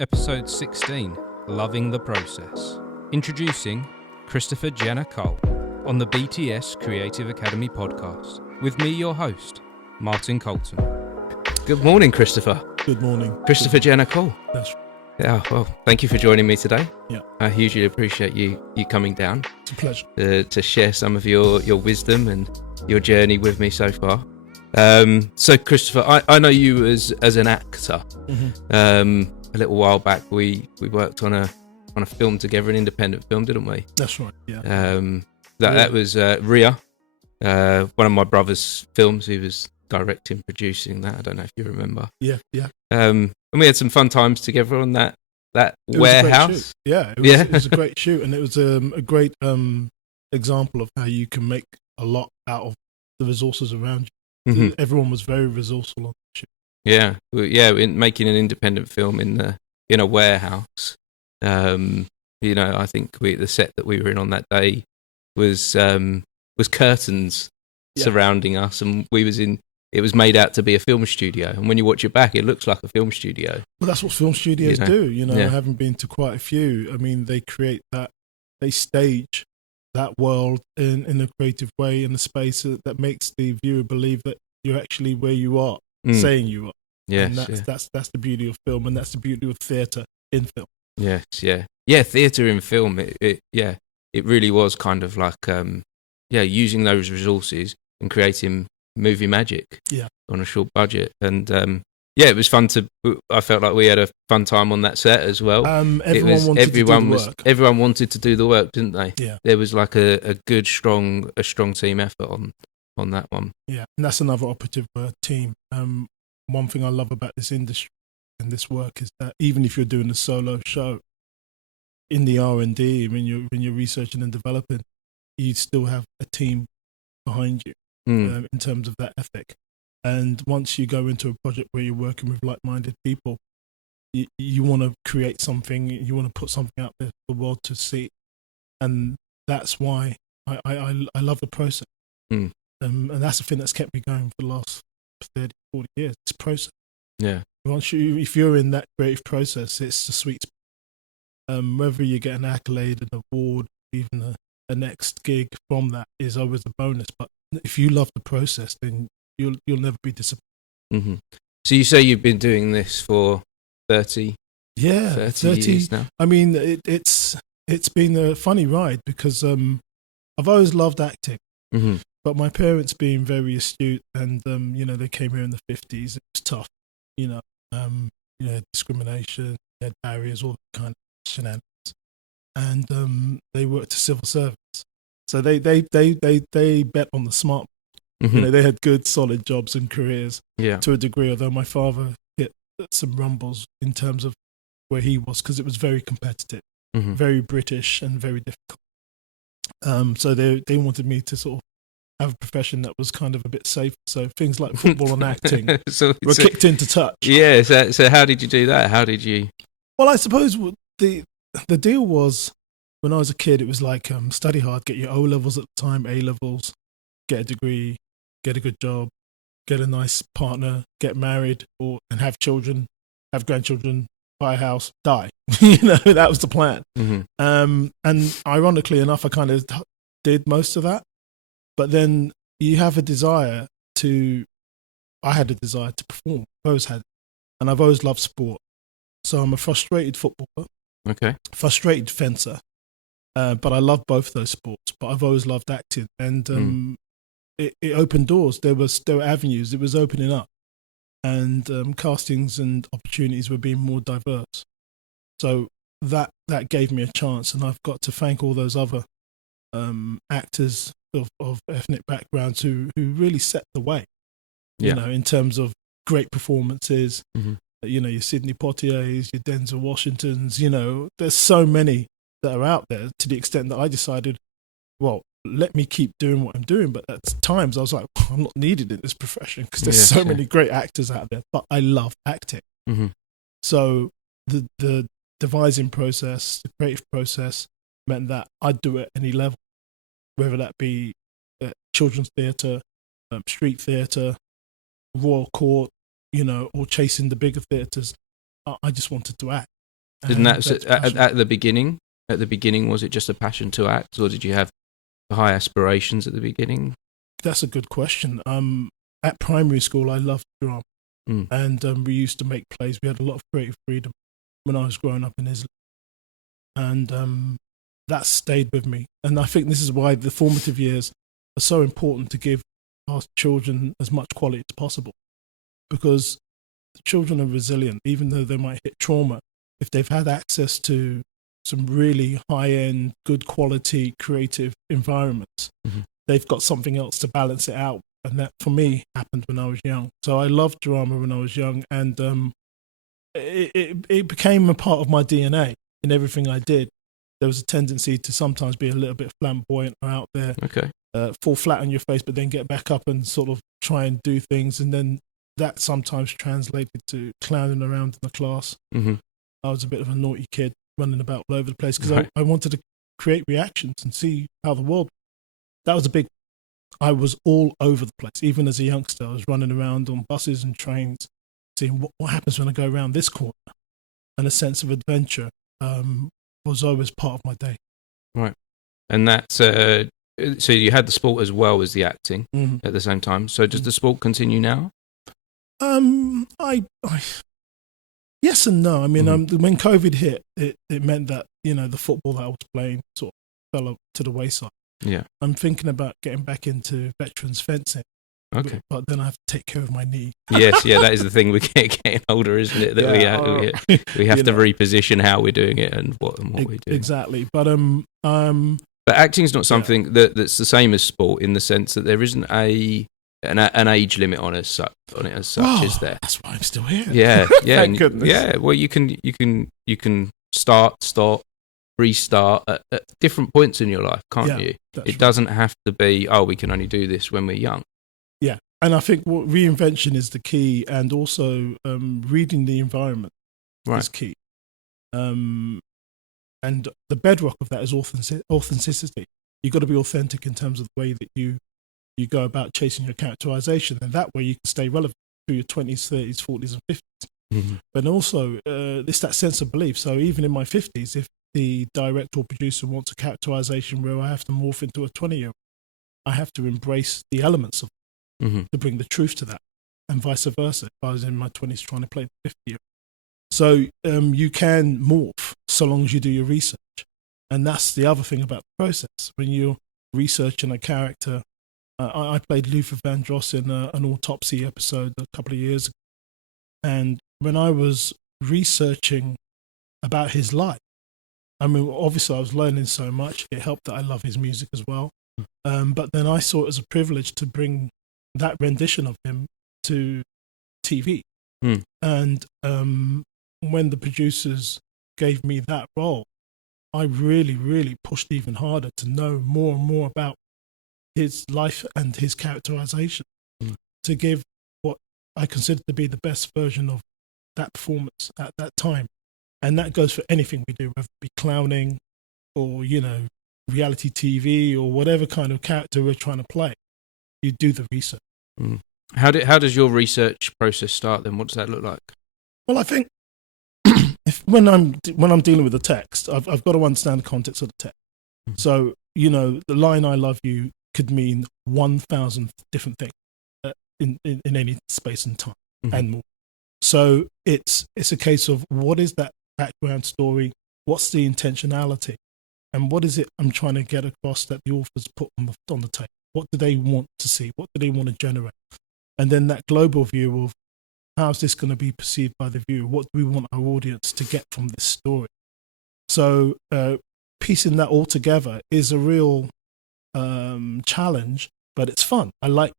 Episode 16, Loving the Process. Introducing Christopher Jenner Cole on the BTS Creative Academy podcast. With me, your host, Martin Colton. Good morning, Christopher. Good morning. Christopher Jenner Cole. That's right. Yeah, well, thank you for joining me today. Yeah. I hugely appreciate you coming down. It's a pleasure. To share some of your wisdom and your journey with me so far. So Christopher, I know you as an actor. Mm-hmm. A little while back, we worked on a film together, an independent film, didn't we? That's right. Yeah. That was Ria, one of my brother's films. He was directing, producing that. I don't know if you remember. Yeah. And we had some fun times together on that warehouse. It was a great shoot, and it was a great example of how you can make a lot out of the resources around you. Mm-hmm. Everyone was very resourceful on the shoot. Yeah, in making an independent film in a warehouse. I think the set that we were in on that day was curtains surrounding us, and it was made out to be a film studio. And when you watch it back, it looks like a film studio. Well, that's what film studios do. Yeah. I haven't been to quite a few. I mean, they create that, they stage that world in a creative way in a space that makes the viewer believe that you're actually where you are. Saying you are. Yes, and that's the beauty of film, and that's the beauty of theatre in film. Yes, yeah. Theatre in film, it really was kind of like using those resources and creating movie magic. Yeah. On a short budget, and it was fun I felt like we had a fun time on that set as well. Everyone wanted to do the work, didn't they? Yeah. There was like a good, strong team effort on that one. Yeah, and that's another operative team. One thing I love about this industry and this work is that even if you're doing a solo show, in the R&D, when you're researching and developing, you still have a team behind you in terms of that ethic. And once you go into a project where you're working with like-minded people, you want to create something, you want to put something out there for the world to see, and that's why I love the process. And that's the thing that's kept me going for the last 30, 40 years. It's process. Yeah. If you're in that creative process, it's the sweet spot. Whether you get an accolade, an award, even a next gig from that is always a bonus. But if you love the process, then you'll never be disappointed. Mm-hmm. So you say you've been doing this for 30 years now? I mean, it's been a funny ride because I've always loved acting. Mm-hmm. But my parents being very astute, and they came here in the 50s. It was tough, discrimination, had barriers, all that kind of shenanigans, and they worked as civil servants. So they bet on the smart. Mm-hmm. They had good, solid jobs and careers to a degree. Although my father hit some rumbles in terms of where he was, because it was very competitive, very British, and very difficult. So they wanted me to sort of have a profession that was kind of a bit safe. So things like football and acting were kicked into touch. Yeah. So how did you do that? How did you? Well, I suppose the deal was, when I was a kid, it was like study hard, get your O levels at the time, A levels, get a degree, get a good job, get a nice partner, get married, and have children, have grandchildren, buy a house, die. That was the plan. Mm-hmm. And ironically enough, I kind of did most of that. But then you have a desire I had a desire to perform. I've always had it. And I've always loved sport. So I'm a frustrated footballer. Okay. Frustrated fencer. But I love both those sports. But I've always loved acting. And it opened doors. There were avenues. It was opening up. And castings and opportunities were being more diverse. So that gave me a chance. And I've got to thank all those other actors of ethnic backgrounds who really set the way, in terms of great performances. Mm-hmm. Your Sidney Poitiers, your Denzel Washingtons. There's so many that are out there, to the extent that I decided, well, let me keep doing what I'm doing. But at times I was like, I'm not needed in this profession because there's so many great actors out there. But I love acting. Mm-hmm. So the devising process, the creative process, meant that I'd do it at any level, whether that be children's theatre, street theatre, Royal Court, or chasing the bigger theatres. I just wanted to act. Didn't that at the beginning? At the beginning, was it just a passion to act, or did you have high aspirations at the beginning? That's a good question. At primary school, I loved drama, and we used to make plays. We had a lot of creative freedom when I was growing up in Islip, and that stayed with me. And I think this is why the formative years are so important to give our children as much quality as possible, because children are resilient, even though they might hit trauma. If they've had access to some really high-end, good quality, creative environments, they've got something else to balance it out. And that, for me, happened when I was young. So I loved drama when I was young, and it became a part of my DNA in everything I did. There was a tendency to sometimes be a little bit flamboyant or out there, fall flat on your face, but then get back up and sort of try and do things. And then that sometimes translated to clowning around in the class. I was a bit of a naughty kid running about all over the place because I wanted to create reactions and see how the world. That was a big. I was all over the place. Even as a youngster, I was running around on buses and trains, seeing what happens when I go around this corner. And a sense of adventure was always part of my day. Right. And that's, so you had the sport as well as the acting at the same time. So does the sport continue now? Yes and no. I mean, when COVID hit, it meant that, the football that I was playing sort of fell to the wayside. Yeah. I'm thinking about getting back into veterans fencing. Okay. But then I have to take care of my knee. Yes, that is the thing. We're getting older, isn't it? That we have to reposition how we're doing it and what we're doing. Exactly. But but acting's not something that's the same as sport in the sense that there isn't an age limit on it as such, is there? That's why I'm still here. Yeah. Thank goodness. Yeah. Well, you can start, stop, restart at different points in your life, can't you? It doesn't have to be, we can only do this when we're young. Yeah. And I think reinvention is the key, and also reading the environment is key. And the bedrock of that is authenticity. You've got to be authentic in terms of the way that you go about chasing your characterization, and that way you can stay relevant through your 20s, 30s, 40s, and 50s. But also, it's that sense of belief. So even in my 50s, if the director or producer wants a characterization where I have to morph into a 20-year-old, I have to embrace the elements of it to bring the truth to that, and vice versa. If I was in my 20s trying to play the 50-year-old. So you can morph so long as you do your research. And that's the other thing about the process. When you're researching a character, I played Luther Vandross in an autopsy episode a couple of years ago. And when I was researching about his life, I mean, obviously I was learning so much. It helped that I love his music as well. But then I saw it as a privilege to bring that rendition of him to TV. And when the producers gave me that role, I really, really pushed even harder to know more and more about his life and his characterization to give what I consider to be the best version of that performance at that time. And that goes for anything we do, whether it be clowning or, reality TV or whatever kind of character we're trying to play. You do the research. How does your research process start then? What does that look like? Well, I think when I'm dealing with the text, I've got to understand the context of the text. So, the line "I love you" could mean 1,000 different things in any space and time and more. So it's a case of what is that background story, what's the intentionality, and what is it I'm trying to get across that the authors put on the table. What do they want to see? What do they want to generate? And then that global view of how's this going to be perceived by the viewer? What do we want our audience to get from this story? So piecing that all together is a real challenge, but it's fun. I like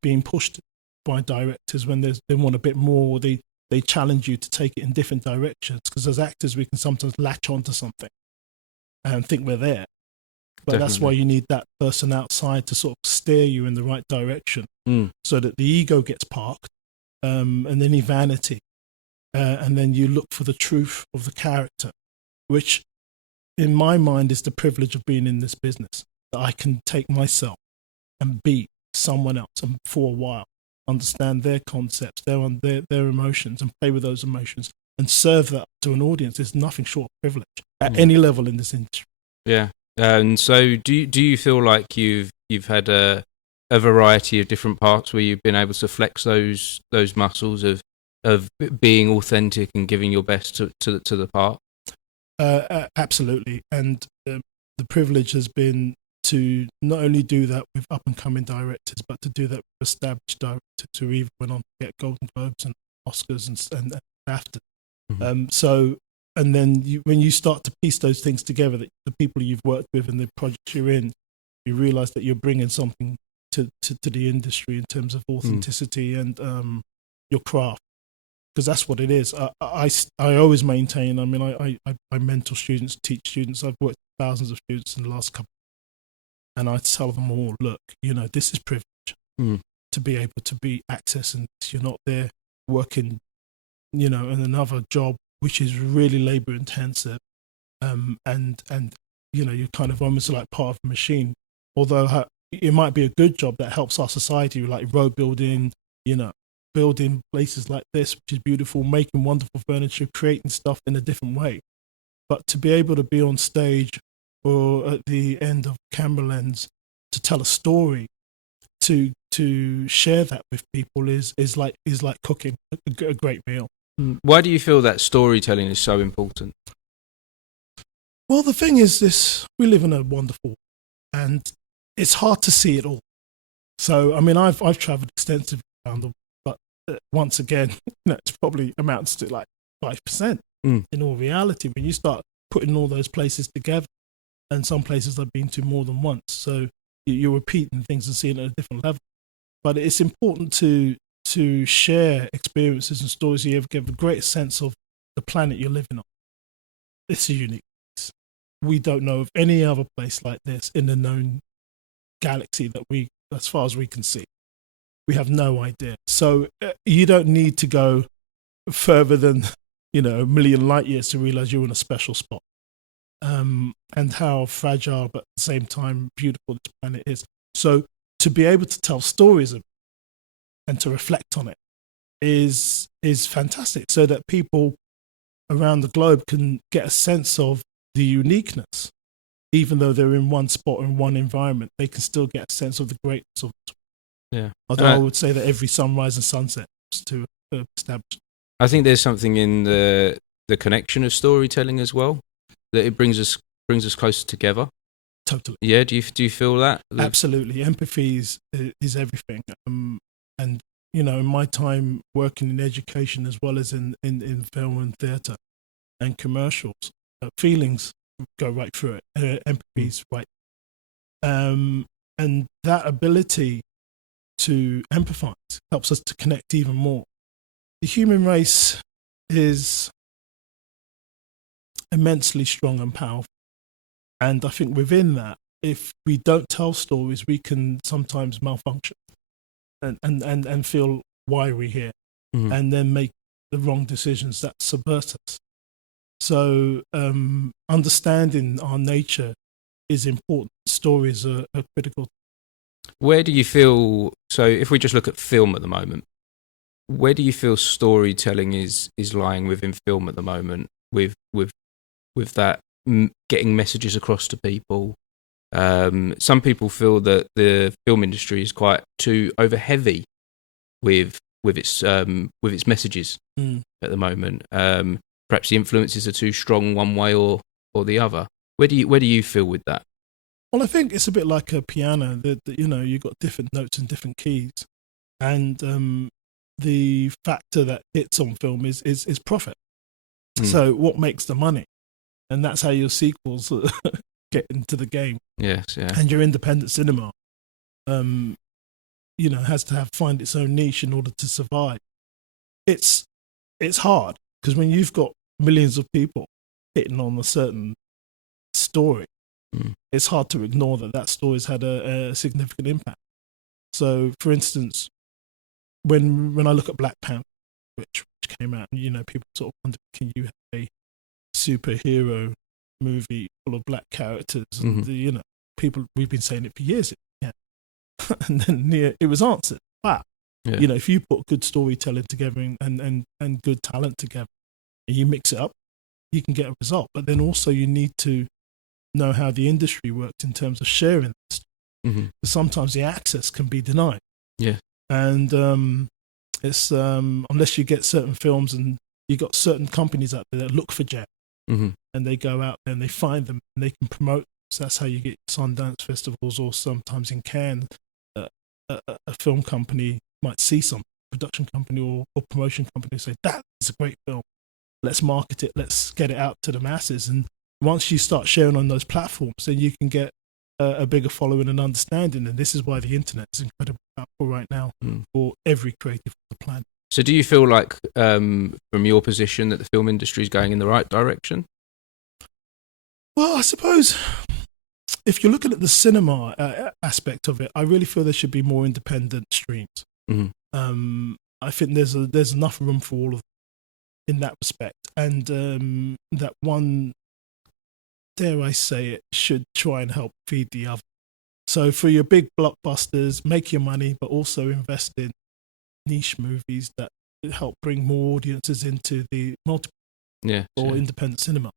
being pushed by directors when they want a bit more. They challenge you to take it in different directions, because as actors we can sometimes latch onto something and think we're there. But Definitely. That's why you need that person outside to sort of steer you in the right direction, so that the ego gets parked, and any vanity, and then you look for the truth of the character, which in my mind is the privilege of being in this business, that I can take myself and be someone else, and for a while understand their concepts, their emotions, and play with those emotions, and serve that to an audience is nothing short of privilege at any level in this industry. Yeah. And so do you feel like you've had a variety of different parts where you've been able to flex those muscles of being authentic and giving your best to the part? Absolutely. And the privilege has been to not only do that with up and coming directors, but to do that with established directors who even went on to get Golden Globes and Oscars and BAFTA. So, and then when you start to piece those things together, that the people you've worked with and the projects you're in, you realize that you're bringing something to the industry in terms of authenticity and your craft, because that's what it is. I always maintain. I mean, I mentor students, teach students. I've worked with thousands of students in the last couple, and I tell them all, look, this is privilege to be able to be accessing this. You're not there working, in another job which is really labor intensive, and you're kind of almost like part of a machine. Although it might be a good job that helps our society, like road building, building places like this, which is beautiful, making wonderful furniture, creating stuff in a different way. But to be able to be on stage or at the end of camera lens to tell a story, to share that with people is like cooking a great meal. Why do you feel that storytelling is so important? Well, the thing is this: we live in a wonderful, and it's hard to see it all. So, I mean, I've travelled extensively around the world, but once again, it's probably amounts to like 5% in all reality when you start putting all those places together. And some places I've been to more than once, so you're repeating things and seeing it at a different level. But it's important to share experiences and stories you ever give the greatest sense of the planet you're living on. It's a unique place. We don't know of any other place like this in the known galaxy that as far as we can see. We have no idea. So you don't need to go further than, a million light years to realize you're in a special spot. And how fragile, but at the same time beautiful this planet is. So to be able to tell stories and to reflect on it is fantastic, so that people around the globe can get a sense of the uniqueness. Even though they're in one spot or in one environment, they can still get a sense of the greatness of it. Yeah. Although I would say that every sunrise and sunset is to establish. I think there's something in the connection of storytelling as well, that it brings us closer together. Totally. Yeah. Do you feel that? Absolutely. Empathy is everything. And in my time working in education as well as in film and theatre and commercials, feelings go right through it. Empathy is right. And that ability to empathize helps us to connect even more. The human race is immensely strong and powerful. And I think within that, if we don't tell stories, we can sometimes malfunction and feel why we're here, and then make the wrong decisions that subvert us. So understanding our nature is important. Stories are critical. Where do you feel, so if we just look at film at the moment, where do you feel storytelling is lying within film at the moment, with that getting messages across to people? Some people feel that the film industry is quite too over heavy with its messages at the moment. Perhaps the influences are too strong one way or the other. Where do you feel with that? Well, I think it's a bit like a piano. That you've got different notes and different keys, and the factor that hits on film is profit. So what makes the money? And that's how your sequels get into the game. Yes, yeah. And your independent cinema, has to find its own niche in order to survive. It's hard, because when you've got millions of people hitting on a certain story, it's hard to ignore that story's had a significant impact. So, for instance, when I look at Black Panther, which came out, people sort of wonder, can you have a superhero movie full of black characters? And people, we've been saying it for years. Yeah. And then it was answered. Wow. Yeah. If you put good storytelling together and good talent together, and you mix it up, you can get a result. But then also you need to know how the industry works in terms of sharing this. Sometimes the access can be denied. Yeah. And it's unless you get certain films, and you got certain companies out there that look for gems, and they go out there and they find them and they can promote. So that's how you get Sundance festivals, or sometimes in Cannes, a film company might see some production company or promotion company say, that is a great film, let's market it, let's get it out to the masses. And once you start sharing on those platforms, then you can get a bigger following and understanding. And this is why the internet is incredibly powerful right now for every creative on the planet. So do you feel like, from your position, that the film industry is going in the right direction? Well, I suppose if you're looking at the cinema aspect of it, I really feel there should be more independent streams. I think there's enough room for all of them in that respect, and that one, dare I say it, should try and help feed the other. So for your big blockbusters, make your money, but also invest in niche movies that help bring more audiences into the multiple or independent cinema.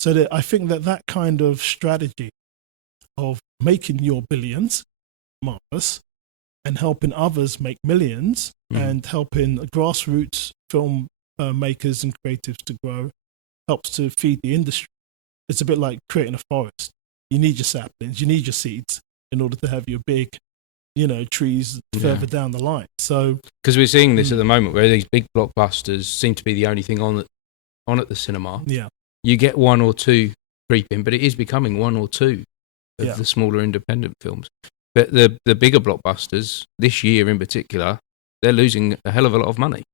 So that I think that kind of strategy of making your billions, marvelous, and helping others make millions, and helping grassroots film makers and creatives to grow, helps to feed the industry. It's a bit like creating a forest. You need your saplings, you need your seeds in order to have your big, trees further down the line. So, because we're seeing this at the moment, where these big blockbusters seem to be the only thing on at the cinema. Yeah, you get one or two creeping, but it is becoming one or two of the smaller independent films. But the bigger blockbusters this year in particular, they're losing a hell of a lot of money,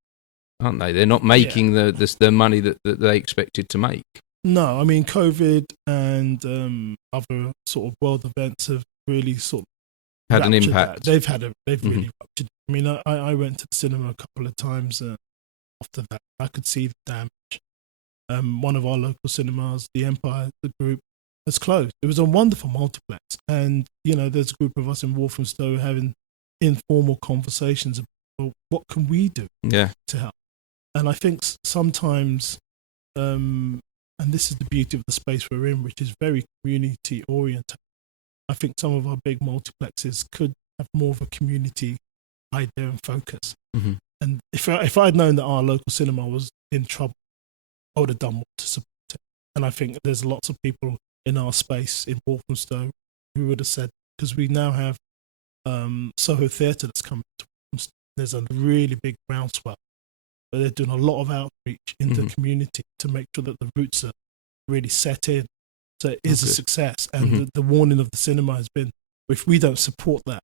aren't they? They're not making the money that they expected to make. No, I mean, COVID and other sort of world events have really sort of had an impact. They've really ruptured. I mean, I went to the cinema a couple of times after that. I could see the damage. One of our local cinemas, the Empire, the group, has closed. It was a wonderful multiplex, and there's a group of us in Walthamstow having informal conversations about what can we do to help. And I think sometimes, and this is the beauty of the space we're in, which is very community oriented. I think some of our big multiplexes could have more of a community idea and focus. And if I'd known that our local cinema was in trouble, I would have done more to support it. And I think there's lots of people in our space in Walthamstow who would have said, because we now have Soho Theatre that's coming to Walthamstow. There's a really big groundswell, but they're doing a lot of outreach in the community to make sure that the roots are really set in. So it is a success. And the warning of the cinema has been, if we don't support that,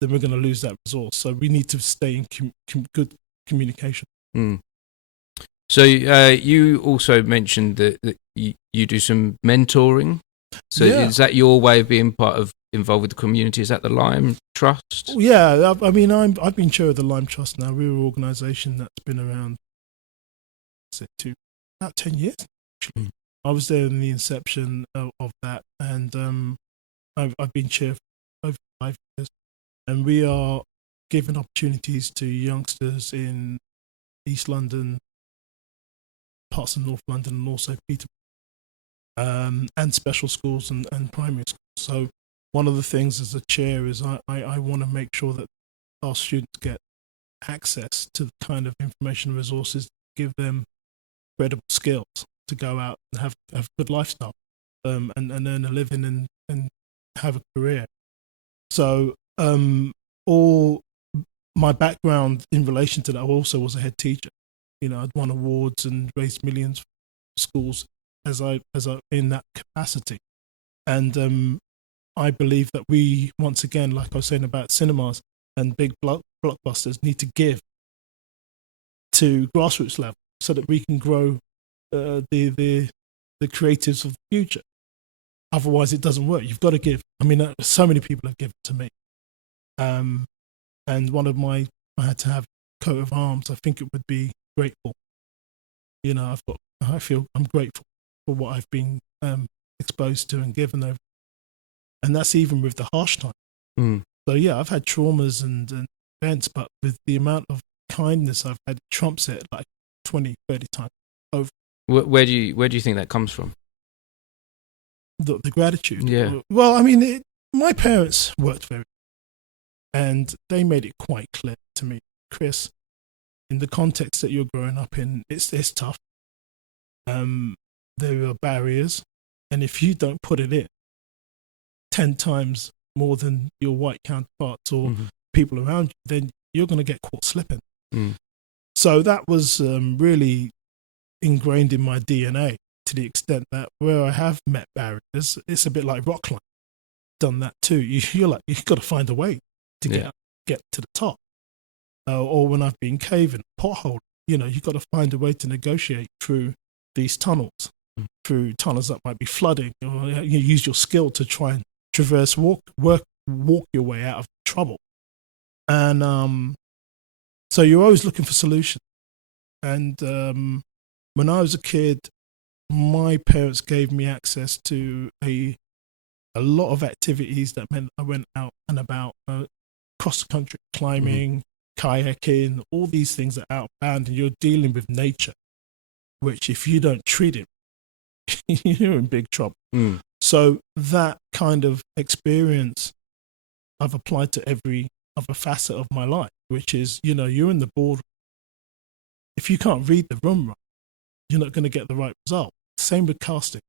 then we're going to lose that resource. So we need to stay in good communication. So you also mentioned that you do some mentoring. So is that your way of being involved with the community? Is that the Lime Trust? Yeah, I mean, I've been chair of the Lime Trust now. We're an organisation that's been around about 10 years. Actually. I was there in the inception of that, and I've been chair for over 5 years. And we are giving opportunities to youngsters in East London, parts of North London, and also Peterborough, and special schools and primary schools. So one of the things as a chair is I want to make sure that our students get access to the kind of information and resources that give them credible skills to go out and have a good lifestyle, and earn a living and have a career. So all my background in relation to that also was a head teacher. I'd won awards and raised millions for schools as I in that capacity. And I believe that we, once again, like I was saying about cinemas and big blockbusters, need to give to grassroots level so that we can grow the creatives of the future. Otherwise, it doesn't work. You've got to give. I mean, so many people have given to me. And one of I had to have a coat of arms. I think it would be grateful. I feel I'm grateful for what I've been exposed to and given over. And that's even with the harsh time. So yeah, I've had traumas and events, but with the amount of kindness I've had, it trumps it like 20, 30 times over. Where do you think that comes from? The gratitude. Yeah. Well, I mean, my parents worked very, and they made it quite clear to me, Chris, in the context that you're growing up in, it's tough. There are barriers, and if you don't put it in 10 times more than your white counterparts or people around you, then you're going to get caught slipping. So that was really ingrained in my DNA, to the extent that where I have met barriers, it's a bit like rock climbing. Done that too. You're like, you've got to find a way to get to the top. Or when I've been caving, potholing, you've got to find a way to negotiate through these tunnels, through tunnels that might be flooding, or you use your skill to try and traverse, walk your way out of trouble. And so you're always looking for solutions. And when I was a kid, my parents gave me access to a lot of activities that meant I went out and about, cross the country, climbing, kayaking, all these things that are outbound, and you're dealing with nature, which if you don't treat it, you're in big trouble. So that kind of experience I've applied to every other facet of my life, which is, you're in the boardroom. If you can't read the room right, you're not going to get the right result. Same with casting.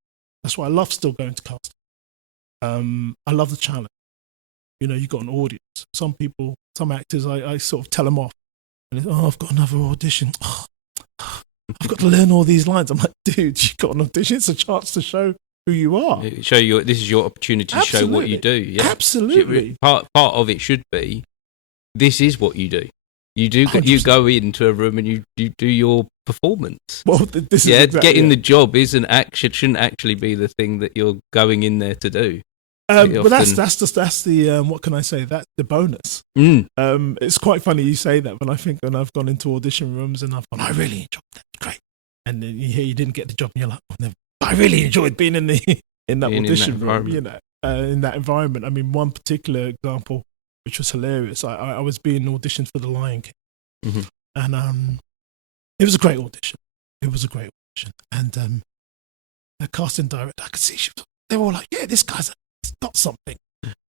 That's why I love still going to casting. I love the challenge. You've got an audience. Some people, some actors, I sort of tell them off. And I've got another audition. I've got to learn all these lines. I'm like, dude, you've got an audition. It's a chance to show who you are. This is your opportunity to show what you do. Yeah. Absolutely. Part of it should be, this is what you do. You 100%. Go into a room and you do your performance. Well, this is exactly getting the job shouldn't actually be the thing that you're going in there to do. But that's the what can I say? That's the bonus. It's quite funny you say that, when I've gone into audition rooms and I've gone, I really enjoyed that, great, and then you hear you didn't get the job and you're like, oh, never. I really enjoyed being in that audition room, in that environment. I mean, one particular example, which was hilarious. I was being auditioned for The Lion King, and it was a great audition. And the casting director, I could see they were all like, "Yeah, this guy's got something."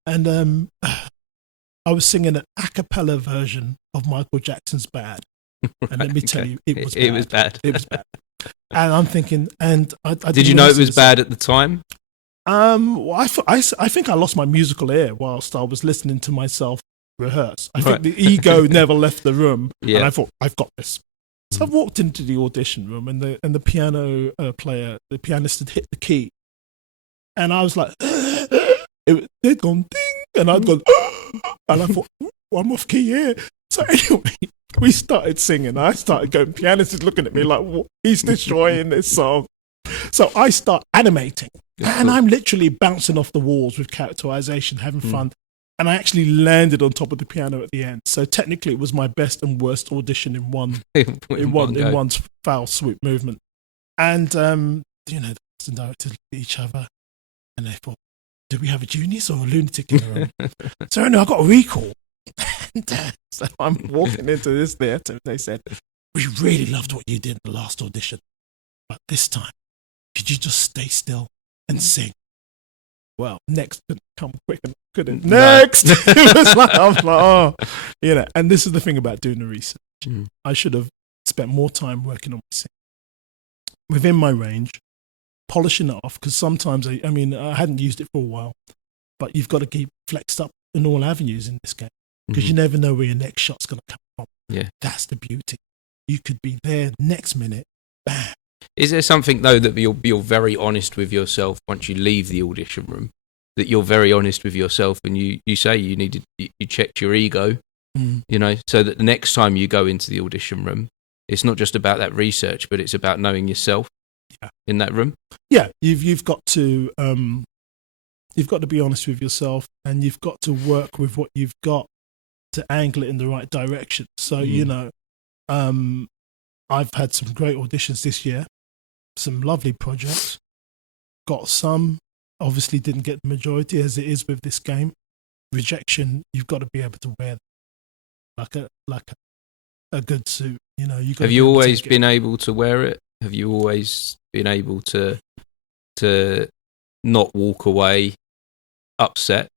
And I was singing an a cappella version of Michael Jackson's "Bad," and let me tell you, it was bad. It was bad. And I'm thinking, and I did you know it was bad at the time? Well, I think I lost my musical ear whilst I was listening to myself rehearse. I think the ego never left the room, and I thought, I've got this. So I walked into the audition room, and the piano player, the pianist, had hit the key, and I was like, they'd gone ding, and I'd gone, and I thought, I'm off key here. So anyway, we started singing. I started going. Pianist is looking at me like, he's destroying this song. So I start animating, and I'm literally bouncing off the walls with characterization, having fun. And I actually landed on top of the piano at the end. So technically, it was my best and worst audition in one foul swoop movement. And the directors looked at each other, and they thought, "Do we have a genius or a lunatic in the room?" So anyway, I got a recall. And so I'm walking into this theatre. They said, "We really loved what you did in the last audition, but this time, could you just stay still and sing?" Well, next couldn't come quick and couldn't. Next, it was like, I was like, oh, And this is the thing about doing the research. I should have spent more time working on my singing within my range, polishing it off, because sometimes I hadn't used it for a while, but you've got to keep flexed up in all avenues in this game, because you never know where your next shot's going to come from. Yeah, that's the beauty. You could be there next minute, bam. Is there something though that you're very honest with yourself once you leave the audition room? That you're very honest with yourself, and you say you checked your ego, so that the next time you go into the audition room, it's not just about that research, but it's about knowing yourself in that room. Yeah, you've got to be honest with yourself, and you've got to work with what you've got to angle it in the right direction. So I've had some great auditions this year, some lovely projects, got some. Obviously didn't get the majority, as it is with this game. Rejection, you've got to be able to wear like a good suit. Have you always been able to wear it? Have you always being able to not walk away upset?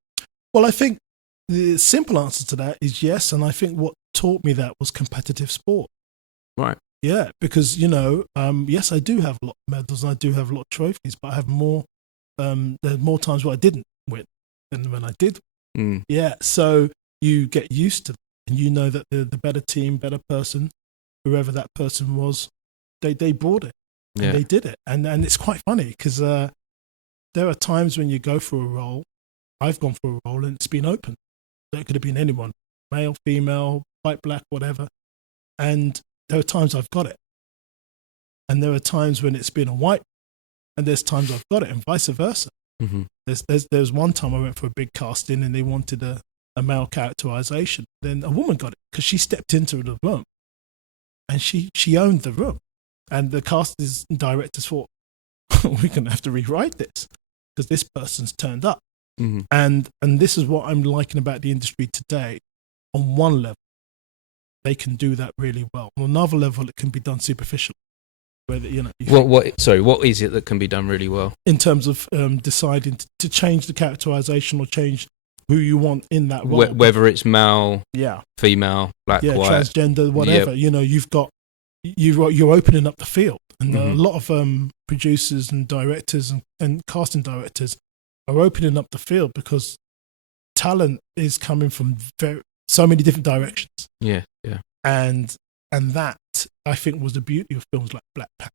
Well, I think the simple answer to that is yes, and I think what taught me that was competitive sport. Right. Yeah, because yes, I do have a lot of medals and I do have a lot of trophies, but I have more. There's more times where I didn't win than when I did. Yeah, so you get used to it, and you know that the better team, better person, whoever that person was, they brought it and they did it, and it's quite funny because there are times when you go for a role. I've gone for a role and it's been open. So it could have been anyone, male, female, white, black, whatever, and there are times I've got it, and there are times when it's been a white, and there's times I've got it, and vice versa. Mm-hmm. There's one time I went for a big casting, and they wanted a male characterization. Then a woman got it because she stepped into the room, and she owned the room, and the casters and directors thought, we're gonna have to rewrite this because this person's turned up. Mm-hmm. And this is what I'm liking about the industry today. On one level, they can do that really well. On another level, it can be done superficially. Where what is it that can be done really well in terms of deciding to change the characterization or change who you want in that role, whether it's male, female, black, white, transgender, whatever. You're opening up the field, and a lot of producers and directors and casting directors are opening up the field because talent is coming from so many different directions. Yeah. And that, I think, was the beauty of films like Black Panther.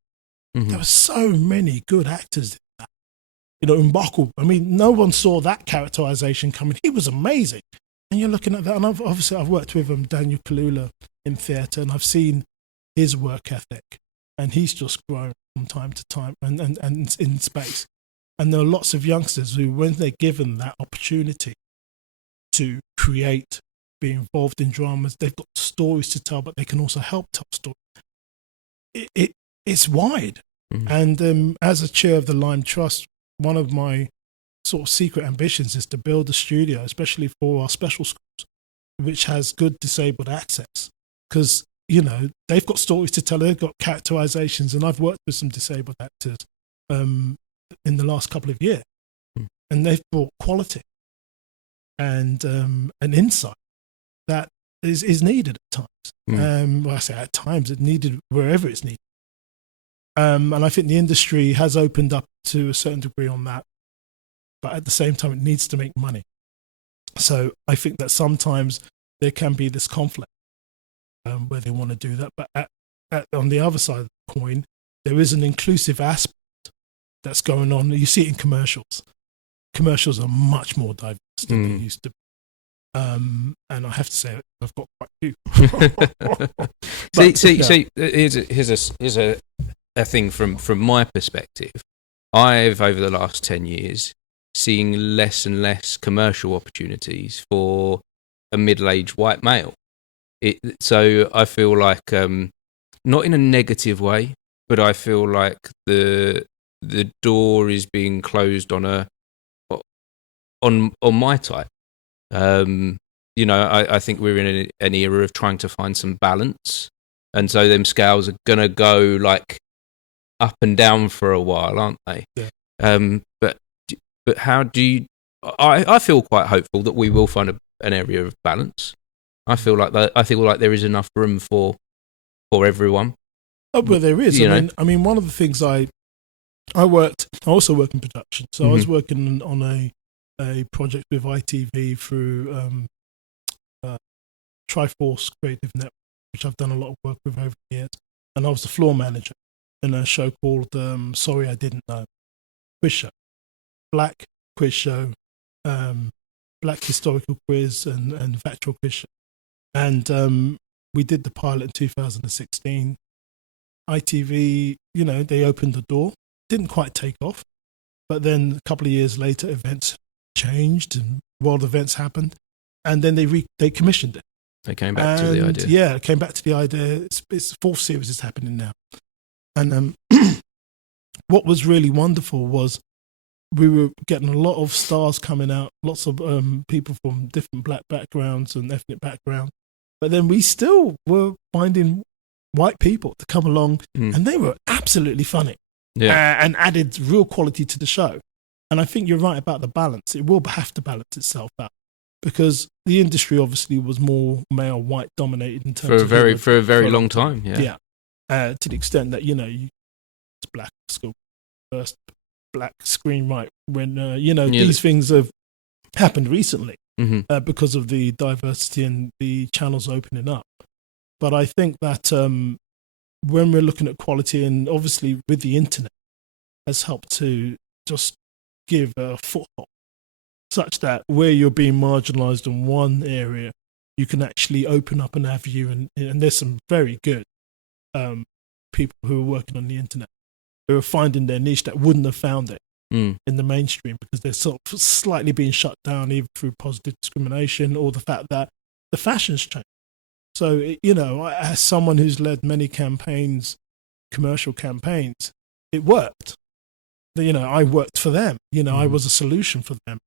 Mm-hmm. There were so many good actors in that. M'Baku, I mean, no one saw that characterization coming. He was amazing. And you're looking at that, and I've worked with Daniel Kaluuya in theatre, and I've seen his work ethic, and he's just grown from time to time and in space. And there are lots of youngsters who, when they're given that opportunity to create, be involved in dramas, they've got stories to tell, but they can also help tell stories. It's wide. Mm-hmm. And as a chair of the Lime Trust, one of my sort of secret ambitions is to build a studio, especially for our special schools, which has good disabled access. Because, they've got stories to tell, they've got characterizations, and I've worked with some disabled actors in the last couple of years, and they've brought quality and an insight that is needed at times. Well, I say at times, it's needed wherever it's needed. And I think the industry has opened up to a certain degree on that, but at the same time, it needs to make money. So I think that sometimes there can be this conflict where they want to do that, but on the other side of the coin, there is an inclusive aspect that's going on. You see it in commercials. Commercials are much more diverse than they used to be. And I have to say, I've got quite a few. See, here's a thing from my perspective. I've, over the last 10 years, seen less and less commercial opportunities for a middle-aged white male. So I feel like, not in a negative way, but I feel like the door is being closed on my type. I think we're in an era of trying to find some balance, and so them scales are gonna go like up and down for a while, aren't they? Yeah. But how do you? I feel quite hopeful that we will find an area of balance. I feel like there is enough room for everyone. Oh, but there is. I mean, one of the things I also work in production, so I was working on a project with ITV through Triforce Creative Network, which I've done a lot of work with over the years, and I was the floor manager in a show called Sorry I Didn't Know, quiz show, black quiz show, black historical quiz and factual quiz show, and we did the pilot in 2016. ITV, they opened the door, didn't quite take off, but then a couple of years later, events changed and world events happened, and then they commissioned it. They came back to the idea. Yeah, came back to the idea. It's the fourth series is happening now. And what was really wonderful was we were getting a lot of stars coming out, lots of people from different black backgrounds and ethnic backgrounds. But then we still were finding white people to come along, and they were absolutely funny. and added real quality to the show. And I think you're right about the balance. It will have to balance itself out, because the industry obviously was more male, white dominated in terms for a very long time. Yeah. To the extent that it's black school first black screenwriter when these things have happened recently because of the diversity and the channels opening up. But I think that when we're looking at quality, and obviously with the internet, has helped to just give a foothold, such that where you're being marginalized in one area, you can actually open up an avenue, and there's some very good people who are working on the internet who are finding their niche that wouldn't have found it in the mainstream, because they're sort of slightly being shut down either through positive discrimination or the fact that the fashion's changed. So, as someone who's led many campaigns, commercial campaigns, it worked. I worked for them. I was a solution for them.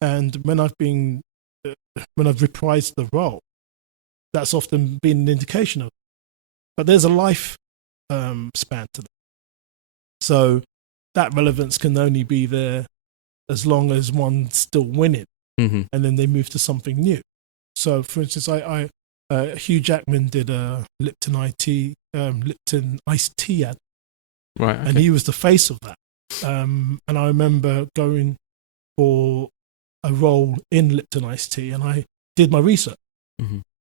And when I've reprised the role, that's often been an indication of it. But there's a life span to that. So that relevance can only be there as long as one's still winning, and then they move to something new. So, for instance, Hugh Jackman did a Lipton iced tea ad, right? Okay. And he was the face of that. And I remember going for a role in Lipton iced tea, and I did my research.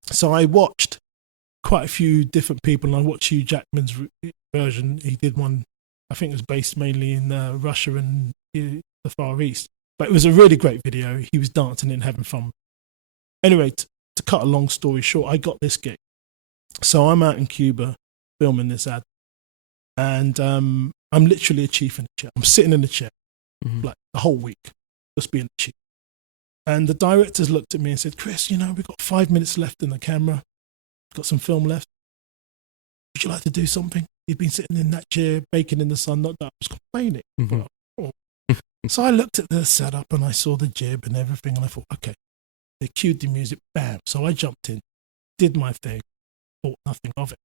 So I watched quite a few different people, and I watched Hugh Jackman's version. He did one, I think it was based mainly in Russia and the Far East, but it was a really great video. He was dancing and having fun. Anyway, to cut a long story short, I got this gig. So I'm out in Cuba filming this ad, and I'm literally a chief in a chair. I'm sitting in a chair like the whole week, just being a chief. And the directors looked at me and said, "Chris, we've got 5 minutes left in the camera. Got some film left. Would you like to do something?" He'd been sitting in that chair, baking in the sun, not that I was complaining. So I looked at the setup and I saw the jib and everything, and I thought, okay, they cued the music, bam. So I jumped in, did my thing, thought nothing of it.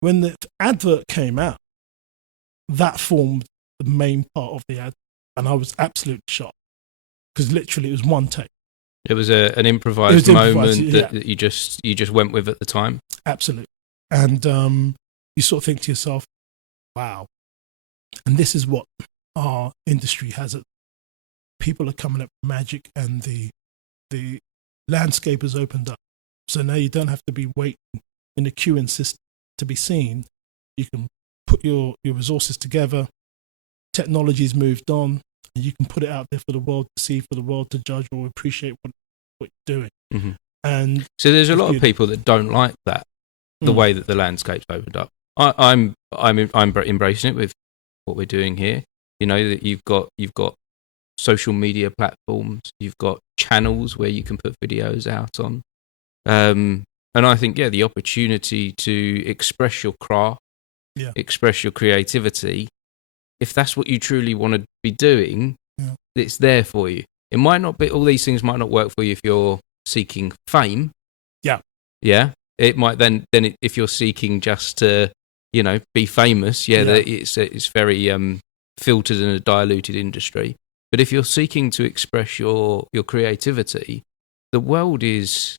When the advert came out, that formed the main part of the ad, and I was absolutely shocked, because literally it was one take. It was an improvised moment that you just went with at the time. Absolutely. And you sort of think to yourself, wow. And this is what our industry has. People are coming up with magic, and the landscape has opened up. So now you don't have to be waiting in a queuing system to be seen. You can put your resources together. Technology's moved on, and you can put it out there for the world to see, for the world to judge or appreciate what you're doing. And so there's a lot of people that don't like that, the way that the landscape's opened up. I'm embracing it with what we're doing here. That you've got social media platforms, you've got channels where you can put videos out on, and I think the opportunity to express your craft, express your creativity, if that's what you truly want to be doing, it's there for you. It might not be, all these things might not work for you if you're seeking fame. Yeah. It might then if you're seeking just to, be famous, it's very filtered in a diluted industry. But if you're seeking to express your creativity, the world is,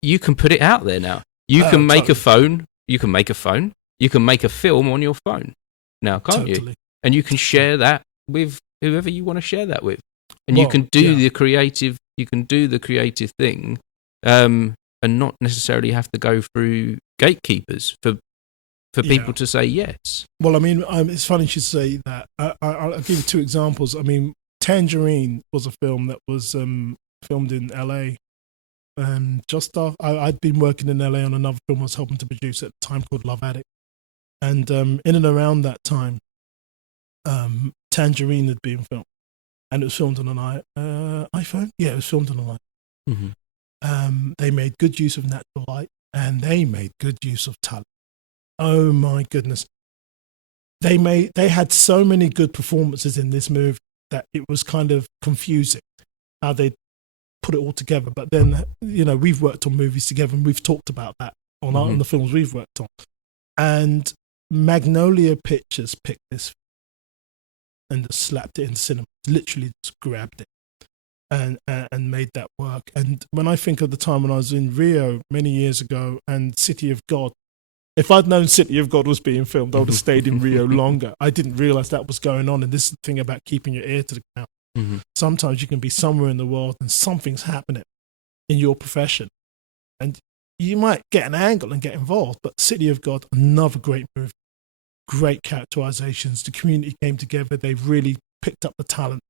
you can put it out there now. You can make a phone. You can make a phone. You can make a film on your phone now, can't you? And you can share that with whoever you want to share that with. And you can do the creative. You can do the creative thing, and not necessarily have to go through gatekeepers for people to say yes. Well, I mean, it's funny you should say that. I'll give you two examples. I mean, Tangerine was a film that was filmed in LA. Just after I'd been working in LA on another film I was helping to produce at the time called Love Addict. And in and around that time, Tangerine had been filmed. And it was filmed on an iPhone? Yeah, it was filmed on an iPhone. They made good use of natural light, and they made good use of talent. Oh my goodness. They had so many good performances in this movie that it was kind of confusing how they put it all together. But then, we've worked on movies together, and we've talked about that on the films we've worked on. And Magnolia Pictures picked this and just slapped it in cinema. Literally just grabbed it and made that work. And when I think of the time when I was in Rio many years ago and City of God, if I'd known City of God was being filmed, I would have stayed in Rio longer. I didn't realize that was going on. And this is the thing about keeping your ear to the ground. Mm-hmm. Sometimes you can be somewhere in the world and something's happening in your profession. And you might get an angle and get involved. But City of God, another great movie. Great characterizations. The community came together. They really picked up the talent.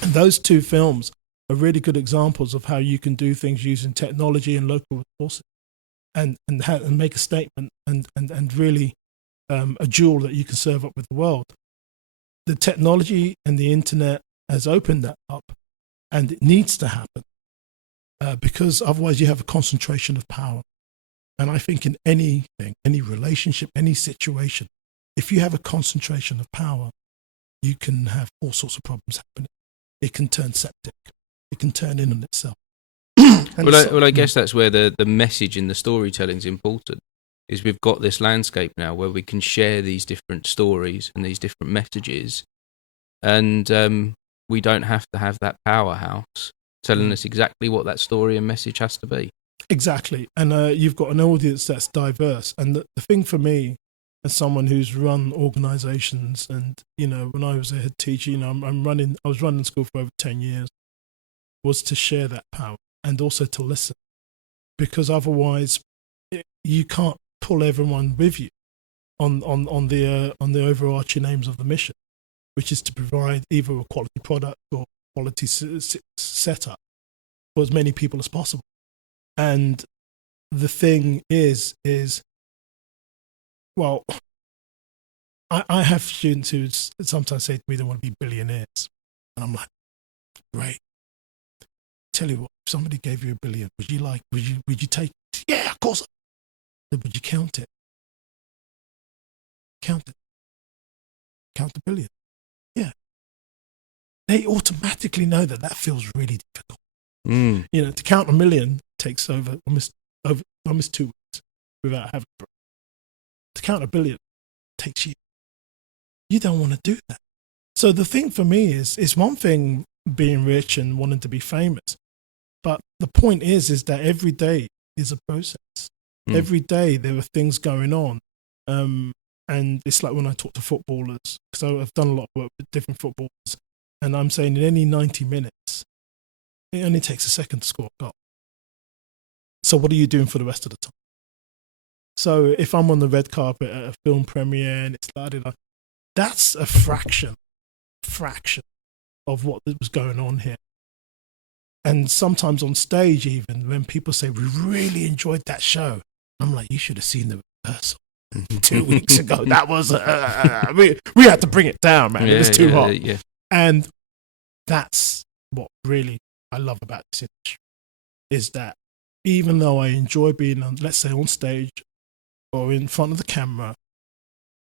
And those two films are really good examples of how you can do things using technology and local resources and make a statement and really a jewel that you can serve up with the world. The technology and the internet has opened that up, and it needs to happen because otherwise you have a concentration of power. And I think in anything, any relationship, any situation, if you have a concentration of power, you can have all sorts of problems happening. It can turn septic. It can turn in on itself. Well, I guess that's where the message in the storytelling is important, is we've got this landscape now where we can share these different stories and these different messages, and we don't have to have that powerhouse telling us exactly what that story and message has to be. Exactly. And you've got an audience that's diverse. And the thing for me, as someone who's run organizations, and, you know, when I was a head teacher, you know, I was running school for over 10 years, was to share that power and also to listen, because otherwise you can't pull everyone with you on the overarching aims of the mission, which is to provide either a quality product or quality setup for as many people as possible. And the thing is well, I have students who sometimes say to me they want to be billionaires, and I'm like, great. Tell you what, if somebody gave you $1 billion, would you take it? Yeah, of course. Would you count it? Count it. Count the billion. Yeah. They automatically know that feels really difficult. Mm. You know, to count 1 million takes almost 2 weeks without having a break. To count 1 billion takes you. You don't want to do that. So the thing for me is one thing being rich and wanting to be famous, but the point is that every day is a process. Mm. Every day there are things going on. And it's like when I talk to footballers, because I've done a lot of work with different footballers, and I'm saying in any 90 minutes, it only takes a second to score a goal. So what are you doing for the rest of the time? So if I'm on the red carpet at a film premiere and it's that's a fraction of what was going on here. And sometimes on stage, even when people say, we really enjoyed that show, I'm like, you should have seen the rehearsal 2 weeks ago. That was, we had to bring it down, man. It was too hot. Yeah. And that's what really I love about this industry, is that even though I enjoy being on, let's say, on stage or in front of the camera,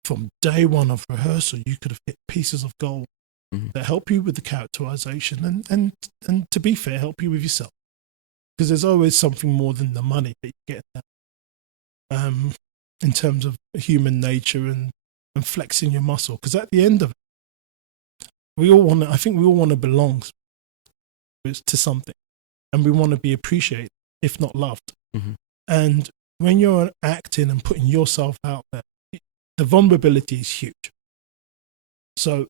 from day one of rehearsal, you could have hit pieces of gold that help you with the characterization and to be fair, help you with yourself. Because there's always something more than the money that you get in terms of human nature and flexing your muscle. Because at the end of it, I think we all want to belong to something, and we want to be appreciated, if not loved. Mm-hmm. And when you're acting and putting yourself out there, the vulnerability is huge. So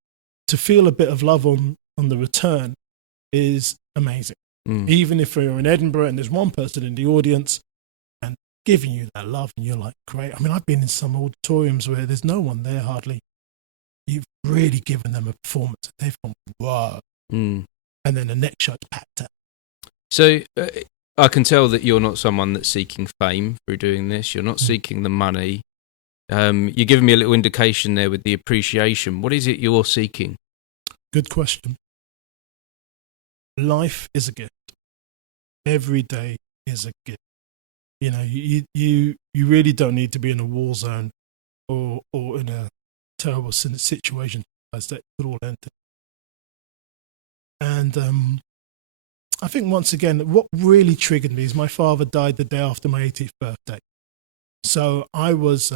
to feel a bit of love on the return is amazing. Mm. Even if you're in Edinburgh and there's one person in the audience and giving you that love, and you're like, great. I mean, I've been in some auditoriums where there's no one there hardly. You've really given them a performance. They've gone, wow. Mm. And then the next shot's packed out. So I can tell that you're not someone that's seeking fame through doing this. You're not seeking the money. You're giving me a little indication there with the appreciation. What is it you're seeking? Good question. Life is a gift. Every day is a gift. You know, you really don't need to be in a war zone or in a terrible situation as that could all end. And I think once again, what really triggered me is my father died the day after my 80th birthday. So I was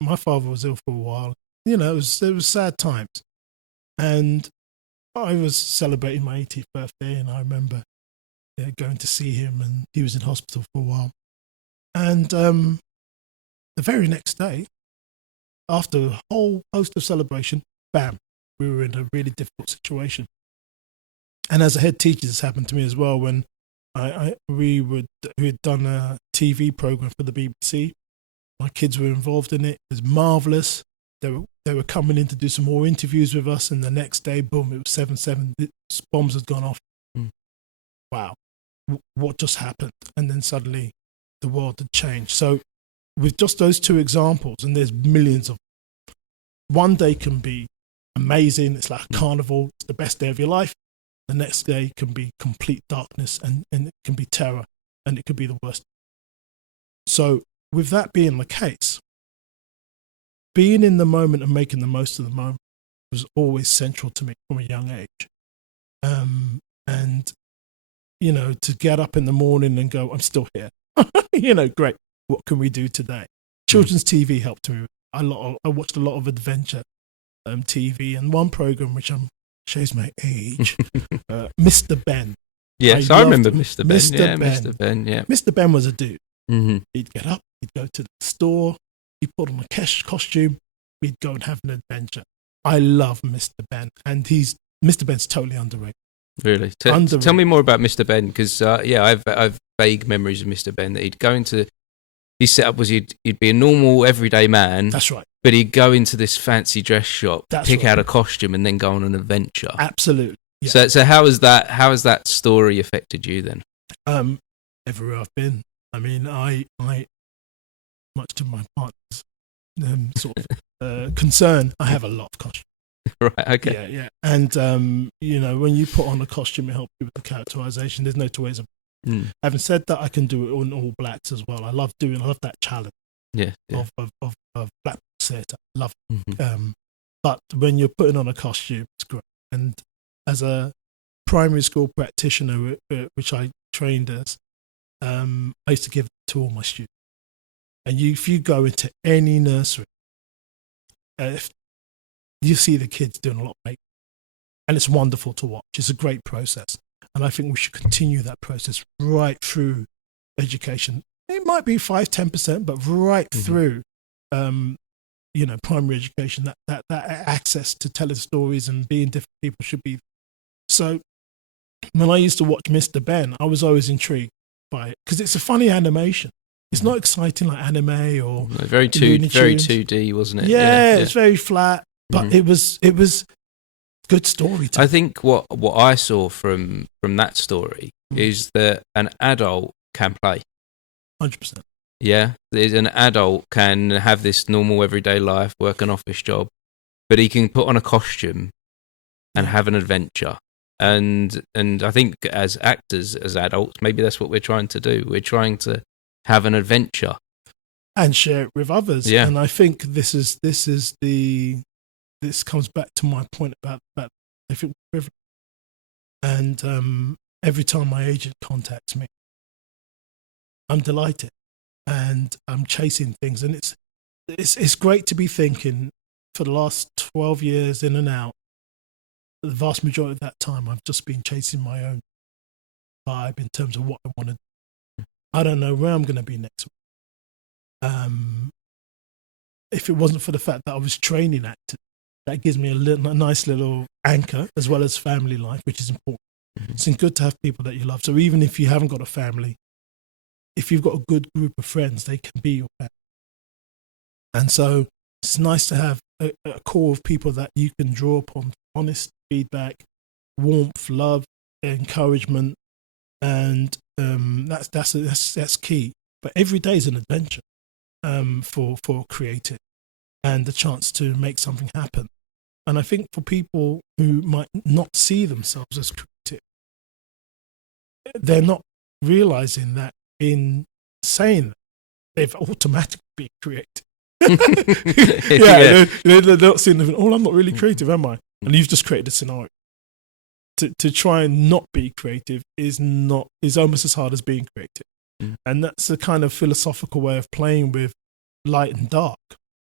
my father was ill for a while. You know, it was sad times, and I was celebrating my 80th birthday, and I remember going to see him, and he was in hospital for a while. And the very next day, after a whole host of celebration, bam, we were in a really difficult situation. And as a head teacher, this happened to me as well when we had done a TV program for the BBC. My kids were involved in it. It was marvelous. They were coming in to do some more interviews with us, and the next day, boom, it was 7/7. Bombs had gone off. Wow, what just happened? And then suddenly, the world had changed. So, with just those two examples, and there's millions of them, one day can be amazing. It's like a carnival. It's the best day of your life. The next day can be complete darkness, and it can be terror, and it could be the worst. So, with that being the case, being in the moment and making the most of the moment was always central to me from a young age. And, you know, to get up in the morning and go, I'm still here. You know, great. What can we do today? Children's TV helped me a lot. I watched a lot of adventure TV, and one program which shows my age, Mr. Ben. Yes, I remember Mr. Ben. Mr. Ben. Yeah, Mr. Ben was a dude. He'd get up, he'd go to the store, he'd put on a costume, we'd go and have an adventure. I love Mr. Ben, and Mr. Ben's totally underrated. Really? Tell me more about Mr. Ben, because I've vague memories of Mr. Ben that he'd go into. His setup was he'd be a normal everyday man. That's right. But he'd go into this fancy dress shop, pick out a costume, and then go on an adventure. Absolutely. Yeah. So how has that story affected you then? Everywhere I've been. I mean, I much to my partner's sort of concern, I have a lot of costumes. Right. Okay. Yeah. And you know, when you put on a costume, it helps you with the characterization. There's no two ways about it. Having said that, I can do it in all blacks as well. I love that challenge. Yeah. Of black theatre. Love it. But when you're putting on a costume, it's great. And as a primary school practitioner, which I trained as, I used to give it to all my students. And if you go into any nursery, you see the kids doing a lot of makeup, and it's wonderful to watch. It's a great process, and I think we should continue that process right through education. It might be 5-10%, but right through, you know, primary education. That access to telling stories and being different people should be. So, when I used to watch Mr. Ben, I was always intrigued by it because it's a funny animation. It's not exciting like anime or very 2D, wasn't it? Yeah, it's very flat. But it was good storytelling. I think what I saw from that story is that an adult can play. 100%. Yeah, an adult can have this normal everyday life, work an office job, but he can put on a costume and have an adventure. And I think as actors, as adults, maybe that's what we're trying to do. We're trying to have an adventure and share it with others. Yeah. And I think this comes back to my point about I think privilege. And every time my agent contacts me, I'm delighted, and I'm chasing things. And it's great to be thinking for the last 12 years in and out. The vast majority of that time, I've just been chasing my own vibe in terms of what I want to do. I don't know where I'm going to be next week. If it wasn't for the fact that I was training actors, that gives me a nice little anchor, as well as family life, which is important. It's good to have people that you love. So even if you haven't got a family, if you've got a good group of friends, they can be your family. And so it's nice to have a core of people that you can draw upon, honest feedback, warmth, love, encouragement, and that's key. But every day is an adventure for creative, and the chance to make something happen. And I think for people who might not see themselves as creative, they're not realizing that in saying that, they've automatically been creative. They're not seeing them. Oh, I'm not really creative, am I? And you've just created a scenario. To try and not be creative is almost as hard as being creative. And that's a kind of philosophical way of playing with light and dark.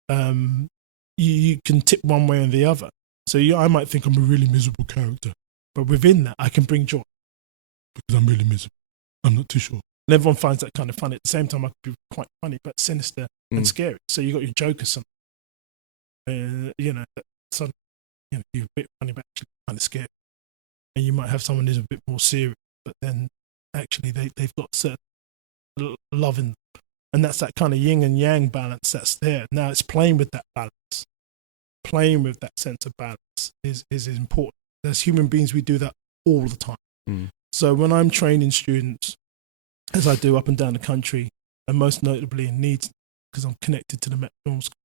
you can tip one way or the other. So I might think I'm a really miserable character, but within that, I can bring joy because I'm really miserable. I'm not too sure. And everyone finds that kind of funny. At the same time, I could be quite funny, but sinister and scary. So you got your Joker, something, so you're a bit funny, but actually kind of scary. And you might have someone who's a bit more serious, but then actually they've got certain love in them. And that's that kind of yin and yang balance that's there. Now it's playing with that balance. Playing with that sense of balance is important. As human beings, we do that all the time. So when I'm training students, as I do up and down the country, and most notably in Leeds, because I'm connected to the Met Film School,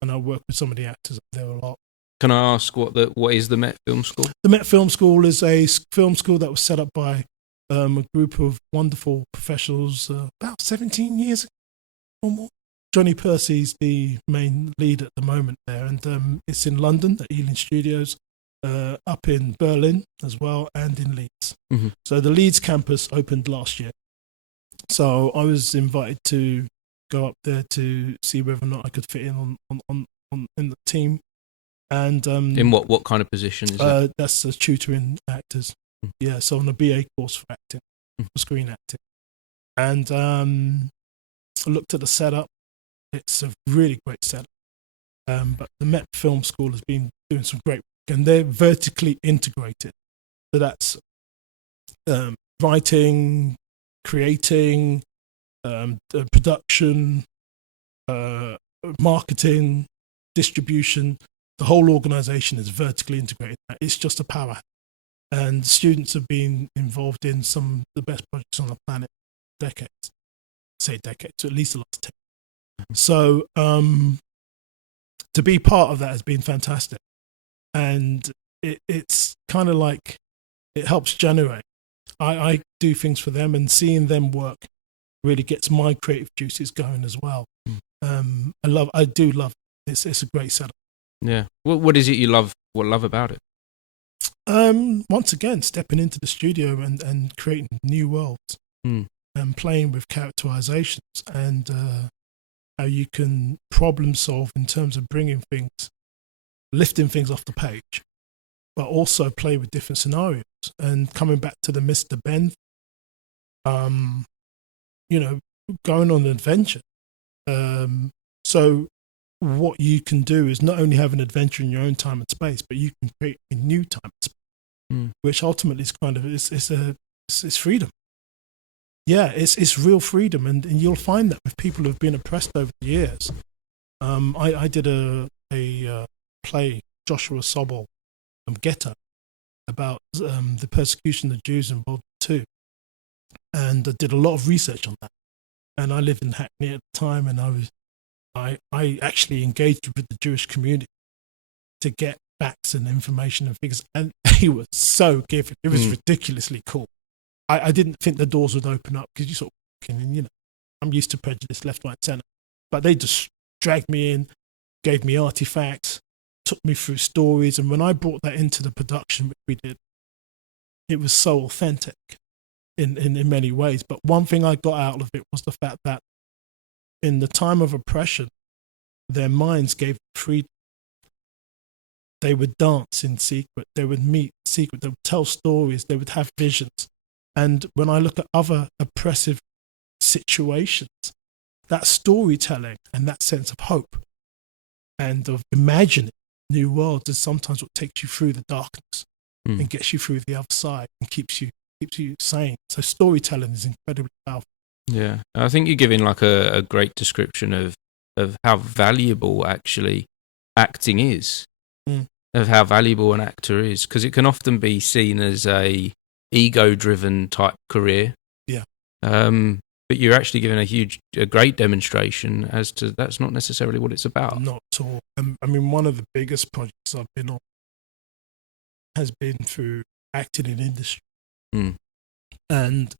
and I work with some of the actors up there a lot. Can I ask what is the Met Film School? The Met Film School is a film school that was set up by a group of wonderful professionals about 17 years ago or more. Johnny Percy's the main lead at the moment there, and it's in London at Ealing Studios, up in Berlin as well, and in Leeds. Mm-hmm. So the Leeds campus opened last year. So I was invited to go up there to see whether or not I could fit in on in the team. And in what kind of position is that? That's tutoring actors. Mm. Yeah, so on a BA course for acting, for screen acting. And I looked at the setup. It's a really great setup. But the Met Film School has been doing some great work, and they're vertically integrated. So that's writing, creating, production, marketing, distribution. The whole organization is vertically integrated. It's just a power. And students have been involved in some of the best projects on the planet decades. Say decades, so at least the last 10. So to be part of that has been fantastic. And it's kind of like it helps generate. I do things for them, and seeing them work really gets my creative juices going as well. I do love it. It's a great setup. Yeah. What is it you love? What love about it? Once again, stepping into the studio and creating new worlds, and playing with characterizations, and how you can problem solve in terms of lifting things off the page, but also play with different scenarios. And coming back to the Mr. Ben, going on an adventure. So what you can do is not only have an adventure in your own time and space, but you can create a new time and space, which ultimately is kind of it's freedom. Yeah, it's real freedom, and you'll find that with people who've been oppressed over the years. I did a play, Joshua Sobol, Ghetto, about the persecution of Jews in World War II, and I did a lot of research on that. And I lived in Hackney at the time, and I actually engaged with the Jewish community to get facts and information and figures, and he was so giving. It was ridiculously cool. I didn't think the doors would open up because you sort of, I'm used to prejudice left, right, centre. But they just dragged me in, gave me artifacts, took me through stories. And when I brought that into the production, which we did, it was so authentic in many ways. But one thing I got out of it was the fact that in the time of oppression, their minds gave freedom. They would dance in secret. They would meet in secret. They would tell stories. They would have visions. And when I look at other oppressive situations, that storytelling and that sense of hope and of imagining new worlds is sometimes what takes you through the darkness and gets you through the other side and keeps you sane. So storytelling is incredibly powerful. Yeah, I think you're giving like a great description of how valuable actually acting is, of how valuable an actor is, because it can often be seen as a ego-driven type career. Yeah. But you're actually giving a great demonstration as to that's not necessarily what it's about. Not at all. I mean, one of the biggest projects I've been on has been through acting in industry. And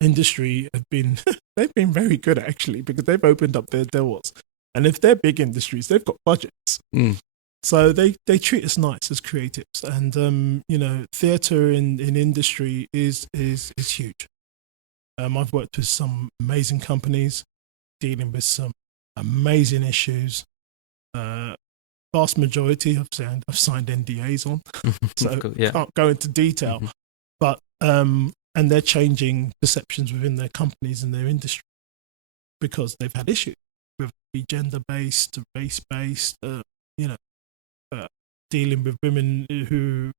industry they've been very good actually, because they've opened up their doors. And if they're big industries, they've got budgets. So they treat us nice as creatives. And, theatre in industry is huge. I've worked with some amazing companies, dealing with some amazing issues. Vast majority I've signed NDAs on, so Cool, yeah. can't go into detail. But and they're changing perceptions within their companies and their industry because they've had issues, whether it be gender-based, race-based, dealing with women who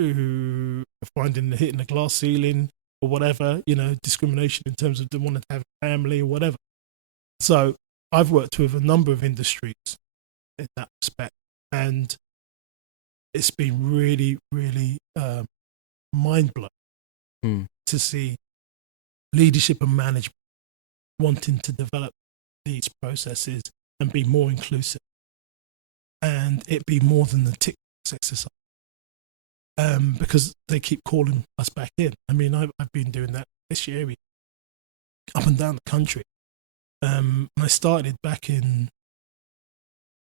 are finding hitting the glass ceiling or whatever, discrimination in terms of they wanting to have a family or whatever. So I've worked with a number of industries in that respect, and it's been really, really mind-blowing to see leadership and management wanting to develop these processes and be more inclusive, and it be more than the tick box exercise. Because they keep calling us back in. I mean, I've been doing that this year, up and down the country. I started back in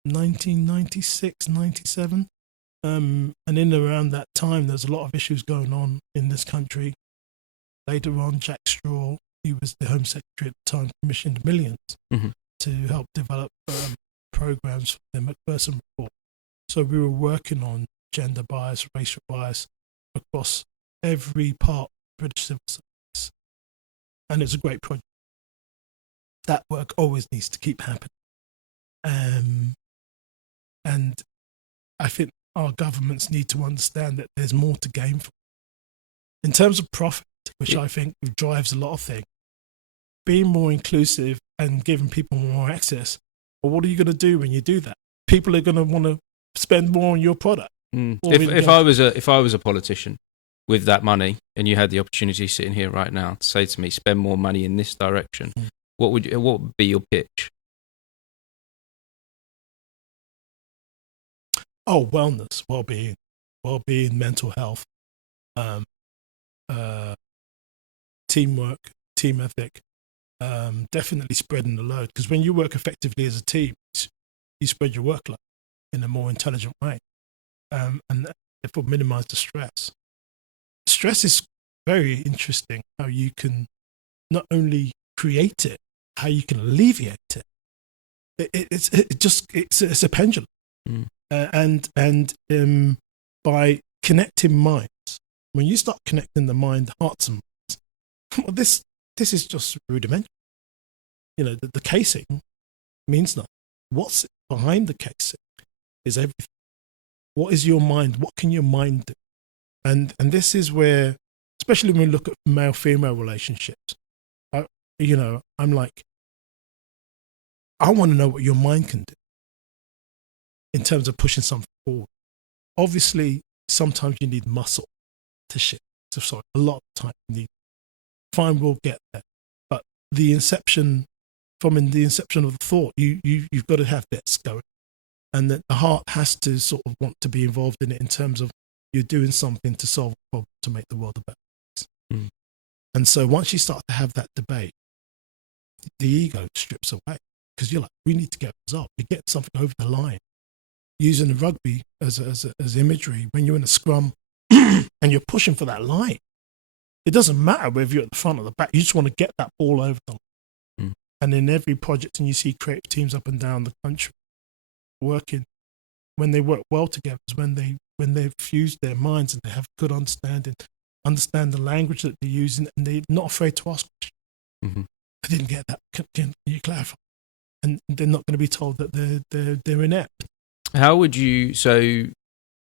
1996, 97. And in around that time, there's a lot of issues going on in this country. Later on, Jack Straw, he was the Home Secretary at the time, commissioned millions to help develop programs for the Macpherson Report. So we were working on gender bias, racial bias across every part of British civil service. And it's a great project. That work always needs to keep happening. And I think our governments need to understand that there's more to gain from it. In terms of profit, which I think drives a lot of things, being more inclusive and giving people more access, well, what are you going to do when you do that? People are going to want to spend more on your product. If I was a politician with that money, and you had the opportunity sitting here right now to say to me, spend more money in this direction, what would be your pitch? Oh, wellness, well-being, mental health, teamwork, team ethic, definitely spreading the load. Because when you work effectively as a team, you spread your workload in a more intelligent way, and therefore minimize the stress. Stress is very interesting, how you can not only create it, how you can alleviate it. It's a pendulum. And by connecting minds, when you start connecting the mind, hearts and minds, well, this is just rudimentary. The casing means nothing. What's behind the casing is everything. What is your mind? What can your mind do? And this is where, especially when we look at male-female relationships, I'm like, I want to know what your mind can do in terms of pushing something forward. Obviously, sometimes you need muscle to shift. So a lot of the time you need. Fine, we'll get there. But from the inception of the thought, you've got to have bits going. And that the heart has to sort of want to be involved in it in terms of you're doing something to solve a problem, to make the world a better place. And so once you start to have that debate, the ego strips away, because you're like, we need to get a result. You're getting something over the line. Using the rugby as imagery, when you're in a scrum and you're pushing for that line, it doesn't matter whether you're at the front or the back. You just want to get that ball over the line. And in every project, and you see creative teams up and down the country working, when they work well together, is when they've fused their minds and they have good understand the language that they're using, and they're not afraid to ask questions. I didn't get that. Can you clarify? And they're not going to be told that they're inept. How would you, so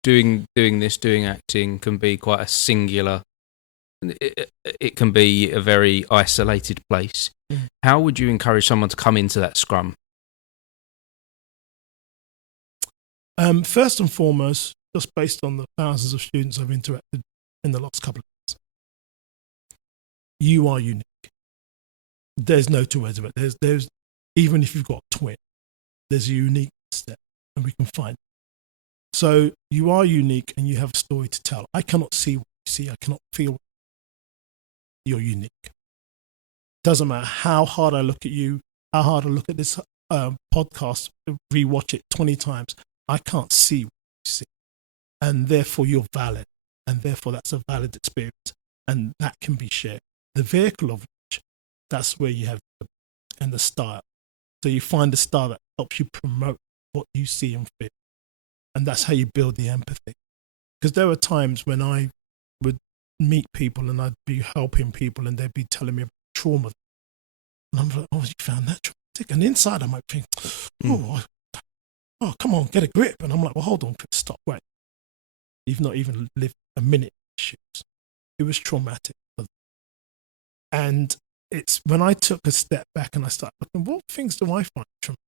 doing acting can be quite a singular, it can be a very isolated place. How would you encourage someone to come into that scrum? First and foremost, just based on the thousands of students I've interacted in the last couple of years, you are unique. There's no two ways about it. There's even if you've got a twin, there's a unique step, and we can find it. So you are unique, and you have a story to tell. I cannot see what you see. I cannot feel. You're unique. Doesn't matter how hard I look at you, how hard I look at this podcast, rewatch it 20 times. I can't see what you see, and therefore you're valid, and therefore that's a valid experience, and that can be shared. The vehicle of which, that's where you have the style. So you find a star that helps you promote what you see and feel. And that's how you build the empathy. Because there are times when I would meet people and I'd be helping people and they'd be telling me about trauma. And I'm like, oh, you found that traumatic? And inside I might think, oh, come on, get a grip. And I'm like, well, hold on, Chris, stop, wait. You've not even lived a minute in these shoes. It was traumatic. And it's when I took a step back and I started looking, what things do I find traumatic?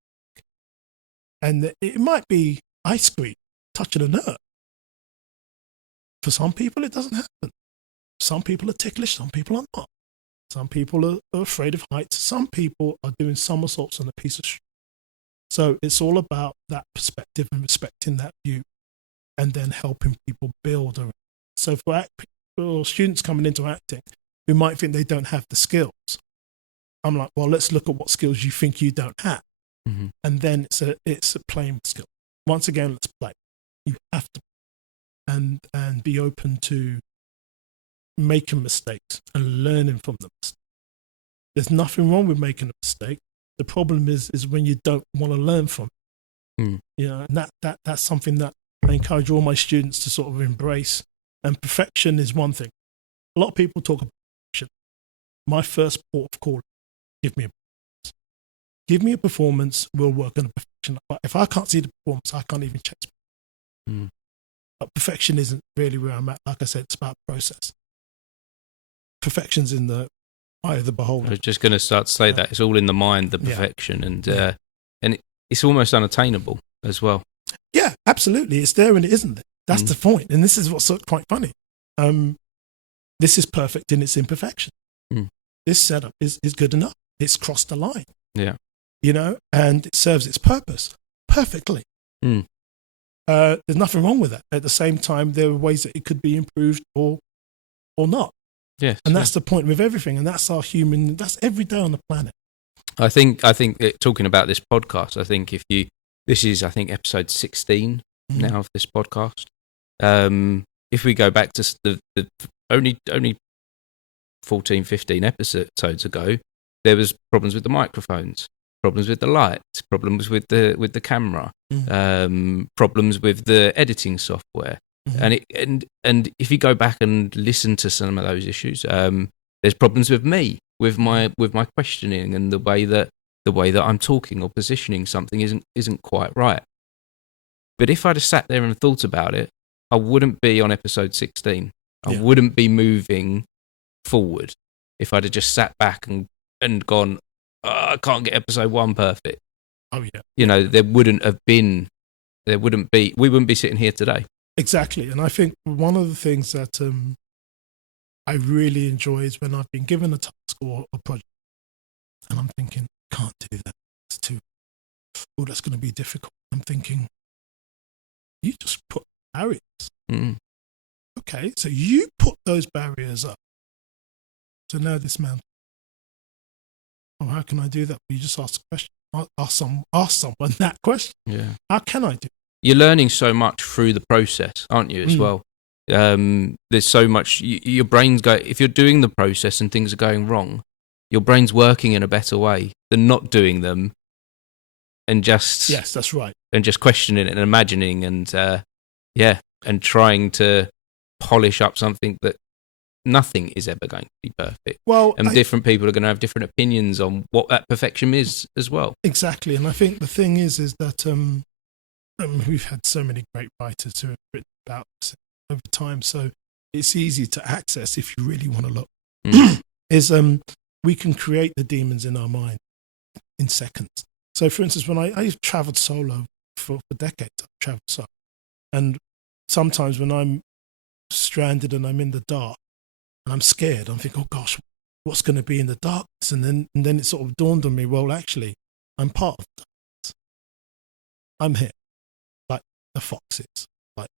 And it might be ice cream touching a nerve. For some people, it doesn't happen. Some people are ticklish, some people are not. Some people are afraid of heights. Some people are doing somersaults on a piece of string. So it's all about that perspective and respecting that view and then helping people build around. So for students coming into acting who might think they don't have the skills, I'm like, well, let's look at what skills you think you don't have. Mm-hmm. And then it's a playing skill. Once again, let's play. You have to and be open to making mistakes and learning from them. There's nothing wrong with making a mistake. The problem is when you don't want to learn from it. You know, and that's something that I encourage all my students to sort of embrace. And perfection is one thing. A lot of people talk about perfection. My first port of call, give me a performance. Give me a performance, we'll work on a perfection. But if I can't see the performance, I can't even check. But perfection isn't really where I'm at. Like I said, it's about process. Perfection's in the eye of the beholder. I was just going to start to say that. It's all in the mind, the perfection. And it's almost unattainable as well. Yeah, absolutely. It's there and it isn't there. That's the point. And this is what's quite funny. This is perfect in its imperfection. This setup is good enough. It's crossed the line. Yeah. You know, and it serves its purpose perfectly. There's nothing wrong with that. At the same time, there are ways that it could be improved or not. Yes. And that's the point with everything. And that's that's every day on the planet. I think talking about this podcast, I think this is episode 16 now of this podcast. If we go back to the only 14, 15 episodes ago, there was problems with the microphones, problems with the lights, problems with the camera, problems with the editing software. And if you go back and listen to some of those issues, there's problems with me, with my questioning and the way that I'm talking or positioning something isn't quite right. But if I'd have sat there and thought about it, I wouldn't be on episode 16. I wouldn't be moving forward if I'd have just sat back and gone, I can't get episode 1 perfect. Oh yeah. You know, we wouldn't be sitting here today. Exactly. And I think one of the things that I really enjoy is when I've been given a task or a project and I'm thinking, can't do that. It's that's going to be difficult. I'm thinking, you just put barriers. Okay, so you put those barriers up. So now this man, how can I do that? Well, you just ask a question. Ask someone that question. Yeah. How can I do it? You're learning so much through the process, aren't you, as well? There's so much, your brain's if you're doing the process and things are going wrong, your brain's working in a better way than not doing them and just... Yes, that's right. And just questioning it and imagining and, and trying to polish up something that nothing is ever going to be perfect. Well, and different people are going to have different opinions on what that perfection is as well. Exactly. And I think the thing is that we've had so many great writers who have written about this over time, so it's easy to access if you really want to look. We can create the demons in our mind in seconds. So, for instance, when I've traveled solo for decades, I've traveled solo, and sometimes when I'm stranded and I'm in the dark and I'm scared, I'm thinking, oh gosh, what's going to be in the darkness? And then it sort of dawned on me, well, actually, I'm part of the darkness. I'm here, like the foxes, like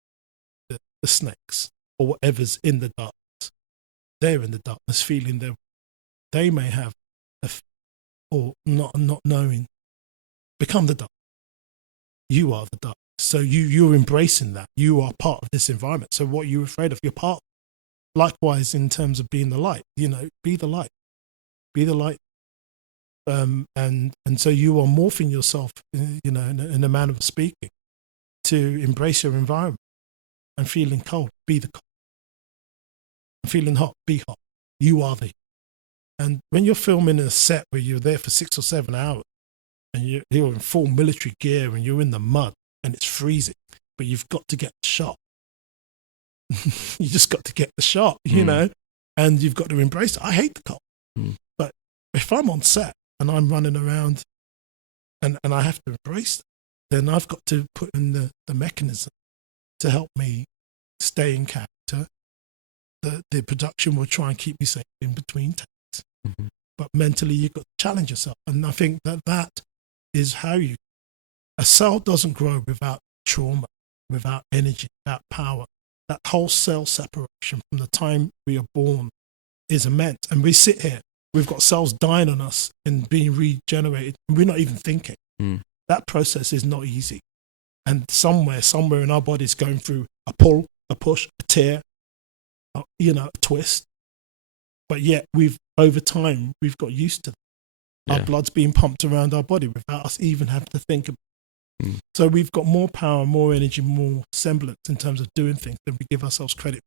the snakes, or whatever's in the darkness. They're in the darkness, feeling they may have, or not knowing, become the dark. You are the dark. So you're embracing that. You are part of this environment. So what you're afraid of, you're part. Likewise, in terms of being the light, be the light. Be the light And so you are morphing yourself, in a manner of speaking, to embrace your environment. And feeling cold, be the cold. And feeling hot, be hot. You are the heat. And when you're filming in a set where you're there for 6 or 7 hours, and you're in full military gear, and you're in the mud, and it's freezing, but you've got to get the shot. You just got to get the shot, and you've got to embrace it. I hate the cold. But if I'm on set and I'm running around and I have to embrace it, then I've got to put in the mechanism to help me stay in character. The production will try and keep me safe in between takes. But mentally, you've got to challenge yourself. And I think that is how a cell doesn't grow without trauma, without energy, without power. That whole cell separation from the time we are born is immense. And we sit here, we've got cells dying on us and being regenerated, and we're not even thinking. That process is not easy. And somewhere in our bodies going through a pull, a push, a tear, a twist. But yet over time, we've got used to that. Our blood's being pumped around our body without us even having to think about it. So we've got more power, more energy, more semblance in terms of doing things than we give ourselves credit.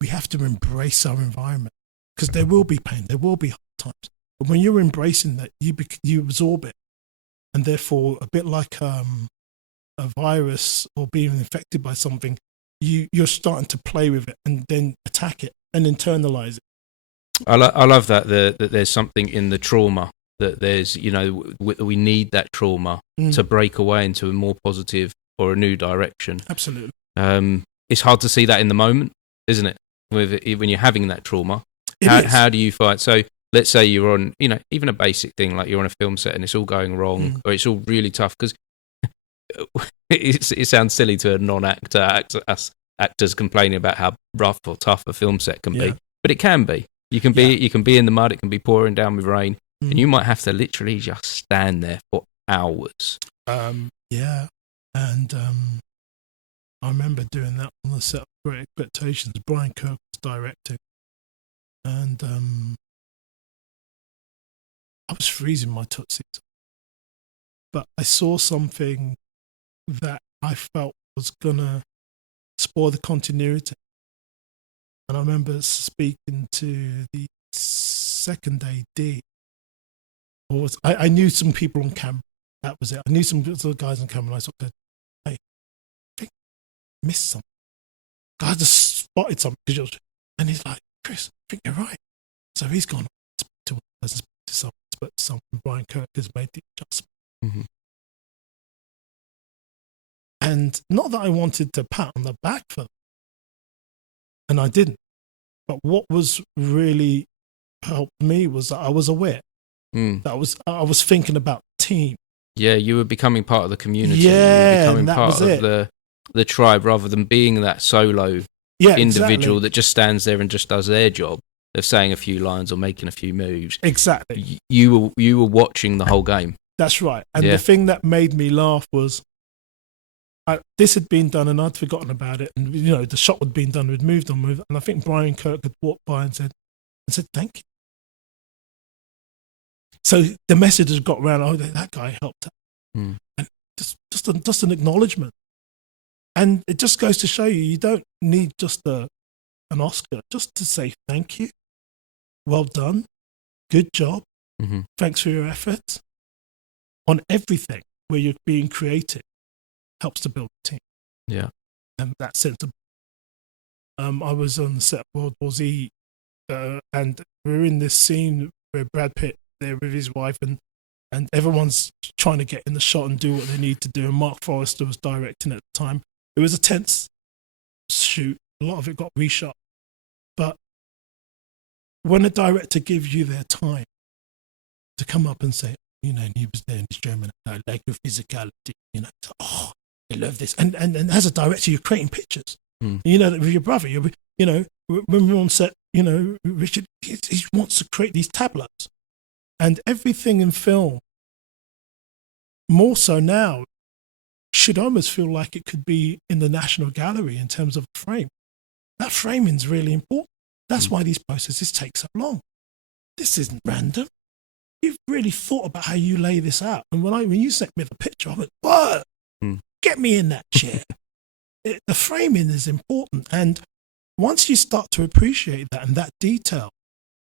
We have to embrace our environment, because there will be pain, there will be hard times. But when you're embracing that, you absorb it. And therefore, a bit like a virus or being infected by something, you're starting to play with it and then attack it and internalize it. I love that there's something in the trauma, that there's, we need that trauma to break away into a more positive or a new direction. Absolutely. It's hard to see that in the moment, isn't it? When you're having that trauma, how do you fight? So let's say you're on, even a basic thing, like you're on a film set and it's all going wrong, or it's all really tough, because it sounds silly to a non-actor, actors complaining about how rough or tough a film set can be, but it can be. You can be in the mud, it can be pouring down with rain, and you might have to literally just stand there for hours. And I remember doing that on the set of Great Expectations. Brian Kirk was directing, and I was freezing my tootsies. But I saw something that I felt was gonna spoil the continuity. And I remember speaking to the second AD. I knew some people on camera. That was it. I knew some other guys on camera. And I sort of said, "Hey, I think I missed something. I just spotted something." And he's like, "Chris, I think you're right." So he's gone to one person, to someone. Brian Kirk has made the adjustment. And not that I wanted to pat on the back for them, and I didn't. But what was really helped me was that I was aware. That I was thinking about the team. Yeah, you were becoming part of the community. Yeah, you were becoming part of the tribe, rather than being that solo individual that just stands there and just does their job of saying a few lines or making a few moves. Exactly. You were watching the whole game. That's right. And the thing that made me laugh was this had been done and I'd forgotten about it. And, the shot had been done, we'd moved on with it. And I think Brian Kirk had walked by and said, "Thank you." So the message has got around, "Oh, that guy helped out." And just an acknowledgement. And it just goes to show you don't need just an Oscar, just to say thank you, well done, good job, thanks for your efforts on everything where you're being creative, helps to build a team. Yeah. And that sense of, I was on the set of World War Z, and we were in this scene where Brad Pitt there with his wife, and everyone's trying to get in the shot and do what they need to do. And Mark Forrester was directing at the time. It was a tense shoot. A lot of it got reshot. But when a director gives you their time to come up and say, and he was there in his German, "I like your physicality," "Oh, I love this." And as a director, you're creating pictures. That with your brother, when we're on set, Richard, he wants to create these tableaus. And everything in film, more so now, should almost feel like it could be in the National Gallery in terms of frame. That framing is really important. That's why these processes take so long. This isn't random. you've really thought about how you lay this out. And when you sent me the picture, I went, what? Get me in that chair. The framing is important. And once you start to appreciate that and that detail,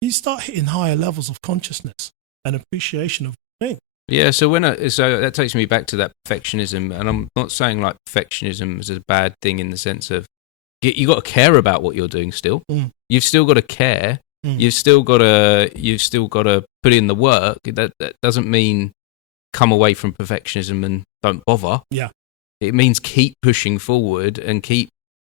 you start hitting higher levels of consciousness and appreciation of things. Yeah, so so that takes me back to that perfectionism, and I'm not saying like perfectionism is a bad thing in the sense of you got to care about what you're doing still. You've still got to care. You've still got to put in the work. That doesn't mean come away from perfectionism and don't bother. Yeah. It means keep pushing forward and keep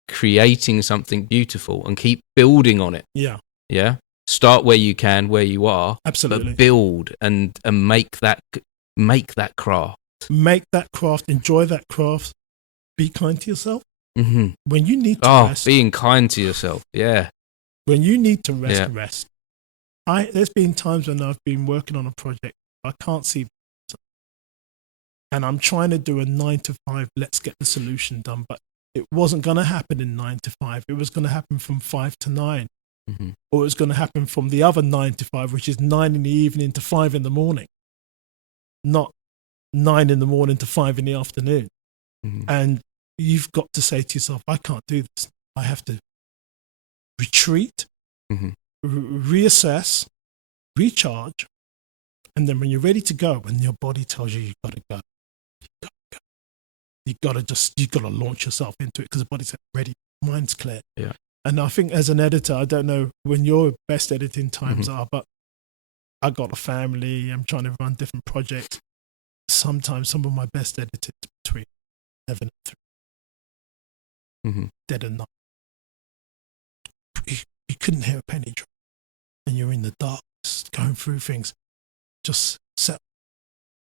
creating something beautiful and keep building on it. Yeah. Yeah. Start where you can, where you are. Absolutely. But build and make that craft. Make that craft. Enjoy that craft. Be kind to yourself. Mm-hmm. When you need to rest. Being kind to yourself. Yeah. When you need to rest, rest. There's been times when I've been working on a project, I can't see, and I'm trying to do a 9 to 5. Let's get the solution done, but it wasn't going to happen in 9 to 5. It was going to happen from 5 to 9, or it was going to happen from the other 9 to 5, which is 9 in the evening to 5 in the morning, not 9 in the morning to 5 in the afternoon. And you've got to say to yourself, I can't do this. I have to retreat, reassess, recharge, and then when you're ready to go, when your body tells you you've got to go, you got to launch yourself into it because the body's ready, mind's clear. Yeah. And I think as an editor, I don't know when your best editing times are, but I got a family. I'm trying to run different projects. Sometimes some of my best edited between 11 and 3, dead and night. You couldn't hear a penny drop, and you're in the dark, going through things. Just settle,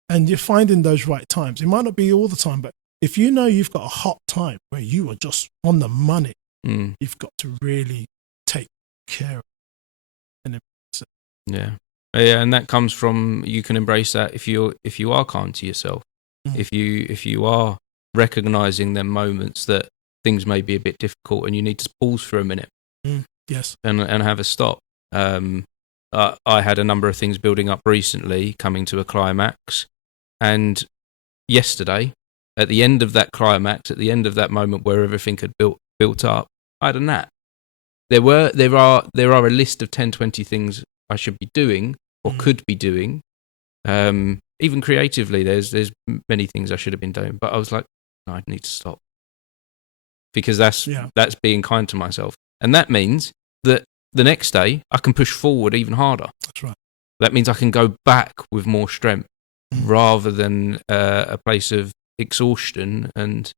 and you're finding those right times. It might not be all the time, but if you know you've got a hot time where you are just on the money, you've got to really take care of it. Yeah, and that comes from you can embrace that if you are kind to yourself, if you are recognizing them moments that things may be a bit difficult and you need to pause for a minute. Yes, and have a stop. I had a number of things building up recently, coming to a climax, and yesterday, at the end of that climax, at the end of that moment where everything had built up, I had a nap. There are a list of 10, 20 things I should be doing or could be doing. Even creatively, there's many things I should have been doing, but I was like, no, I need to stop because that's being kind to myself, and that means that the next day I can push forward even harder. That's right. That means I can go back with more strength rather than a place of exhaustion and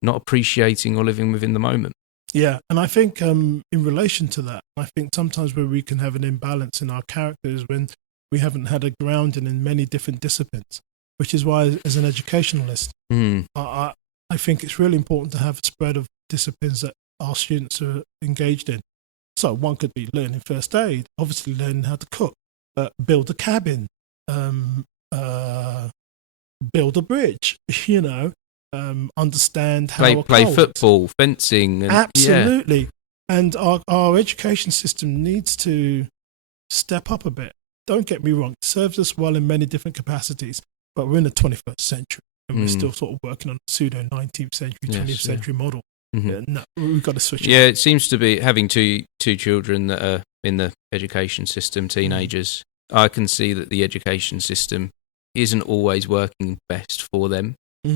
not appreciating or living within the moment. Yeah, and I think in relation to that, I think sometimes where we can have an imbalance in our characters when we haven't had a grounding in many different disciplines, which is why as an educationalist, I think it's really important to have a spread of disciplines that our students are engaged in. So one could be learning first aid, obviously learning how to cook, build a cabin, build a bridge, understand how play football, fencing. And, absolutely. And our education system needs to step up a bit. Don't get me wrong, it serves us well in many different capacities, but we're in the 21st century and we're still sort of working on a pseudo 19th century, 20th century model. No, we've got to switch it. Yeah, it seems to be having two children that are in the education system, teenagers. I can see that the education system isn't always working best for them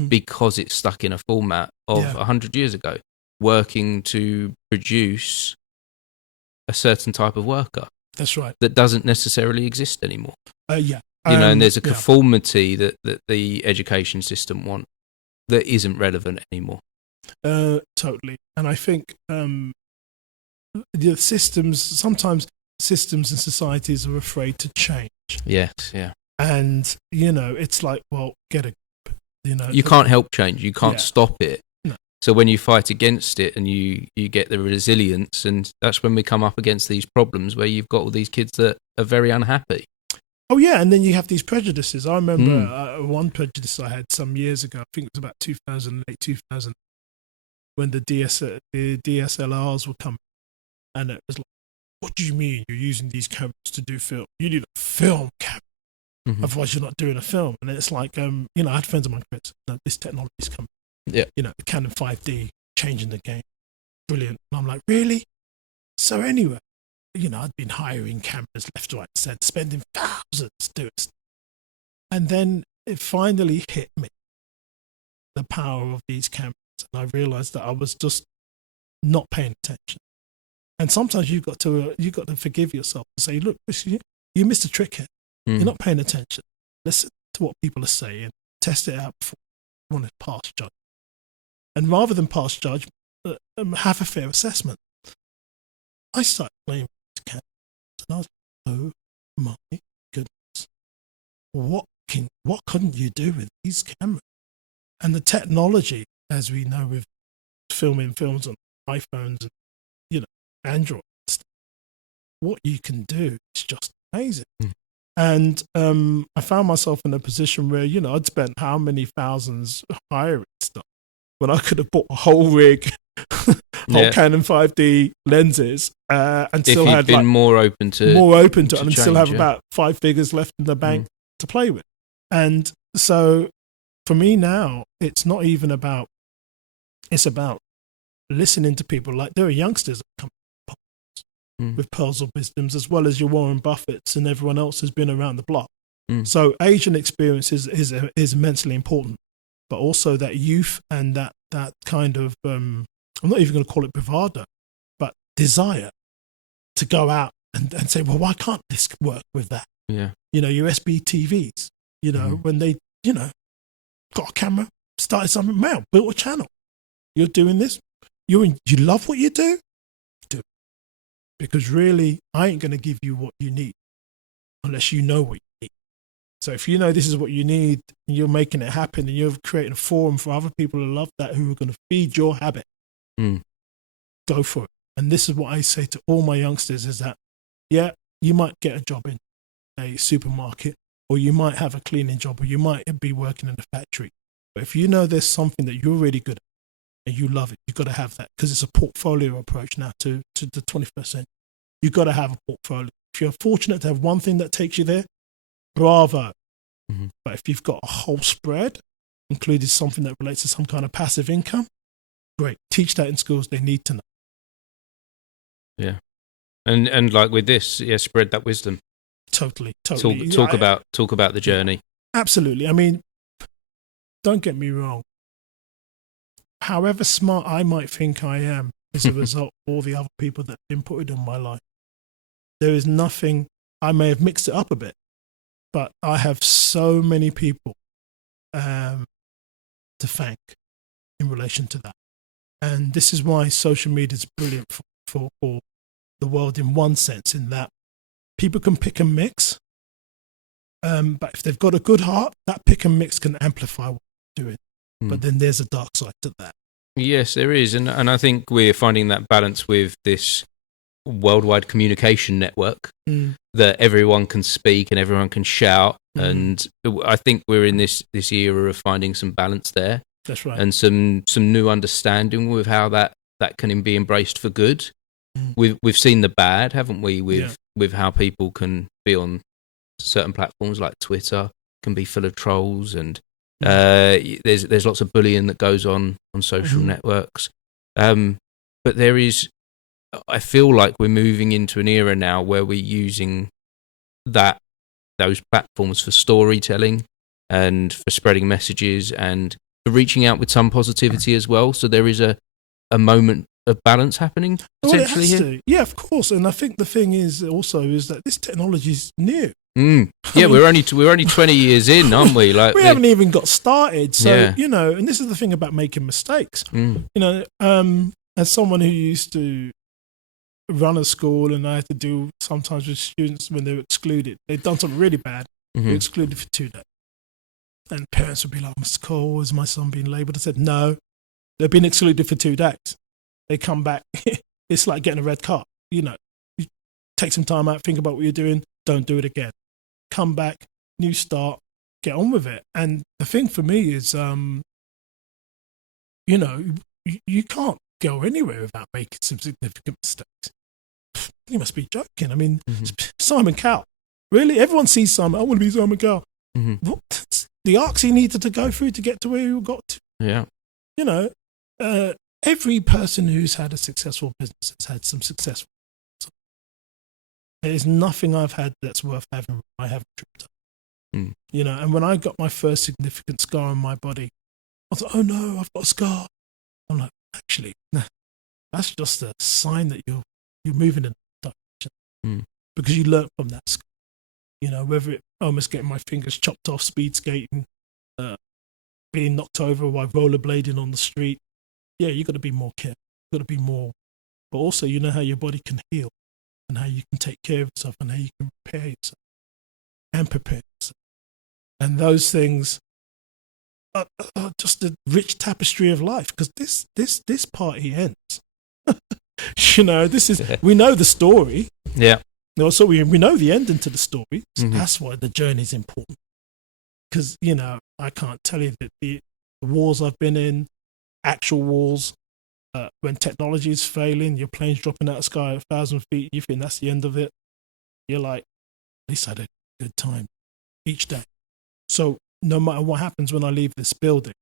because it's stuck in a format of 100 years ago, working to produce a certain type of worker. That's right. That doesn't necessarily exist anymore. And there's a conformity that the education system want that isn't relevant anymore. Totally. And I think the sometimes systems and societies are afraid to change. Yes, yeah. And, it's like, well, get a grip. You can't help change. You can't stop it. No. So when you fight against it and you get the resilience, and that's when we come up against these problems where you've got all these kids that are very unhappy. Oh, yeah, and then you have these prejudices. I remember one prejudice I had some years ago, I think it was about 2008, 2000, when the DSLRs were coming. And it was like, what do you mean you're using these cameras to do film? You need a film camera. Mhm. Otherwise, you're not doing a film. And it's like, I had friends of mine, Chris, this technology's coming. Yeah. The Canon 5D changing the game. Brilliant. And I'm like, really? So anyway, I'd been hiring cameras left, right, center, spending thousands doing stuff. And then it finally hit me, the power of these cameras. And I realized that I was just not paying attention. And sometimes you've got to forgive yourself and say, look, you missed a trick here. You're not paying attention. Listen to what people are saying. Test it out before you want to pass judgment. And rather than pass judgment, have a fair assessment. I started playing with cameras, and I was like, oh my goodness, what couldn't you do with these cameras? And the technology, as we know, with filming films on iPhones and Android, what you can do is just amazing. And I found myself in a position where I'd spent how many thousands hiring stuff when I could have bought a whole rig, whole Canon 5D lenses, and still had been more open to it, and still have about 5 figures left in the bank to play with. And so for me now, it's not even about. It's about listening to people. Like, there are youngsters that come with pearls of wisdoms, as well as your Warren Buffetts and everyone else has been around the block. So age and experience is immensely important, but also that youth and that kind of I'm not even going to call it bravado, but desire to go out and say, well, why can't this work with that? Yeah. USB TVs, when they, got a camera, started something, built a channel. You're doing this. You love what you do? Do it. Because really, I ain't going to give you what you need unless you know what you need. So if you know this is what you need and you're making it happen and you're creating a forum for other people who love that, who are going to feed your habit, go for it. And this is what I say to all my youngsters is that, you might get a job in a supermarket, or you might have a cleaning job, or you might be working in a factory. But if you know there's something that you're really good at, and you love it, you've got to have that, because it's a portfolio approach now to the 21st century. You've got to have a portfolio. If you're fortunate to have one thing that takes you there, bravo. But if you've got a whole spread, including something that relates to some kind of passive income, great. Teach that in schools. They need to know. Yeah. And like with this, spread that wisdom. Totally. Talk about the journey. Absolutely. I mean, don't get me wrong. However smart I might think I am as a result of all the other people that have inputted in my life, there is nothing. I may have mixed it up a bit, but I have so many people to thank in relation to that. And this is why social media is brilliant for the world in one sense, in that people can pick and mix. But if they've got a good heart, that pick and mix can amplify what they're doing. But then there's a dark side to that. Yes, there is. And I think we're finding that balance with this worldwide communication network, that everyone can speak and everyone can shout. And I think we're in this era of finding some balance there. That's right. And some new understanding with how that can be embraced for good. We've seen the bad, haven't we, with how people can be on certain platforms like Twitter, can be full of trolls, and there's lots of bullying that goes on social networks. But there is, I feel like we're moving into an era now where we're using those platforms for storytelling and for spreading messages and for reaching out with some positivity as well. So there is a moment of balance happening potentially here. Yeah, of course. And I think the thing is also is that this technology is new. Yeah, we're only 20 years in, aren't we? Like, we haven't even got started. So and this is the thing about making mistakes. As someone who used to run a school, and I had to do sometimes with students when they were excluded, they'd done something really bad, they were excluded for 2 days, and parents would be like, "Mr. Cole, is my son being labelled?" I said, "No, they've been excluded for 2 days. They come back. It's like getting a red card. You take some time out, think about what you're doing, don't do it again. Come back, new start, get on with it." And the thing for me is, you can't go anywhere without making some significant mistakes. You must be joking. I mean, Simon Cowell, Really? Everyone sees Simon. I want to be Simon Cowell. Mm-hmm. What? The arcs he needed to go through to get to where he got to. Yeah. You know, every person who's had a successful business has had some successful. There's nothing I've had that's worth having. I haven't tripped up. You know, and when I got my first significant scar on my body, I thought, oh no, I've got a scar. I'm like, actually, that's just a sign that you're moving in that direction. Because you learn from that scar. You know, whether it almost getting my fingers chopped off speed skating, being knocked over while rollerblading on the street. Yeah, you got to be more careful. You got to be more. But also, you know how your body can heal and how you can take care of yourself and how you can prepare yourself and prepare yourself. And those things are just a rich tapestry of life, because this party ends. You know, this is, we know the story. Yeah. No, so we know the ending to the story. So that's why the journey is important. Because, you know, I can't tell you that the wars I've been in, actual wars, when technology is failing, your plane's dropping out of the sky at 1,000 feet, you think that's the end of it. You're like, at least I had a good time each day. So no matter what happens when I leave this building,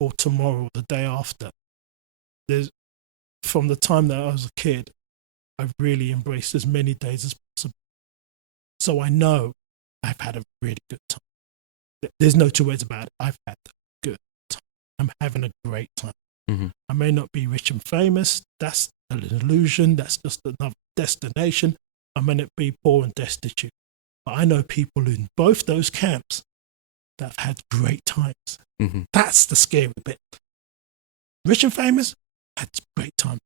or tomorrow, or the day after, from the time that I was a kid, I've really embraced as many days as possible. So I know I've had a really good time. There's no two ways about it. I've had a good time. I'm having a great time. I may not be rich and famous. That's an illusion. That's just another destination. I may not be poor and destitute. But I know people in both those camps that have had great times. That's the scary bit. Rich and famous, had a great time.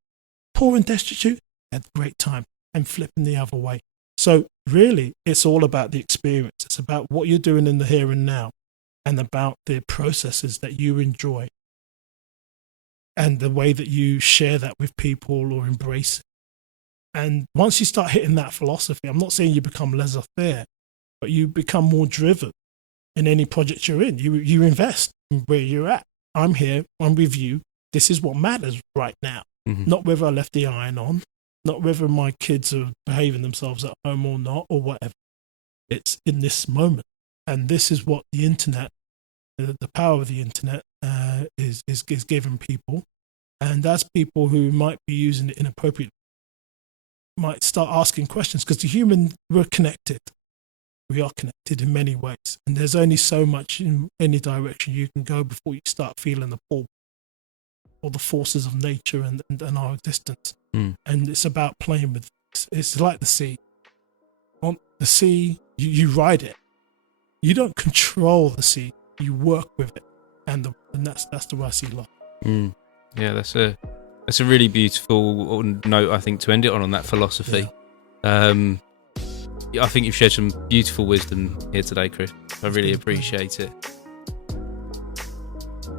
Poor and destitute, had a great time. And flipping the other way. So really, it's all about the experience. It's about what you're doing in the here and now, and about the processes that you enjoy, and the way that you share that with people or embrace it. And once you start hitting that philosophy, I'm not saying you become laissez-faire, but you become more driven in any project you're in. You invest in where you're at. I'm here, I'm with you. This is what matters right now. Not whether I left the iron on, not whether my kids are behaving themselves at home or not, or whatever. It's in this moment. And this is what the internet, the power of the internet is giving people. And that's people who might be using it inappropriately, might start asking questions, because we're connected. We are connected in many ways. And there's only so much in any direction you can go before you start feeling the pull, or the forces of nature and our existence. And it's about playing with it. It's like the sea. On the sea, you ride it. You don't control the sea. You work with it. And that's the way I see life. Yeah, that's a really beautiful note, I think, to end it on that philosophy. Yeah. I think you've shared some beautiful wisdom here today, Chris. I really appreciate it.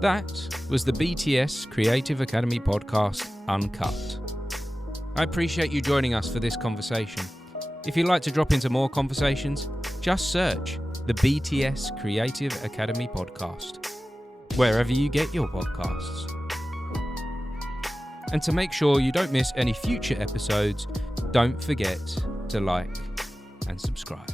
That was the BTS Creative Academy podcast, Uncut. I appreciate you joining us for this conversation. If you'd like to drop into more conversations, just search the BTS Creative Academy podcast, wherever you get your podcasts. And to make sure you don't miss any future episodes, don't forget to like and subscribe.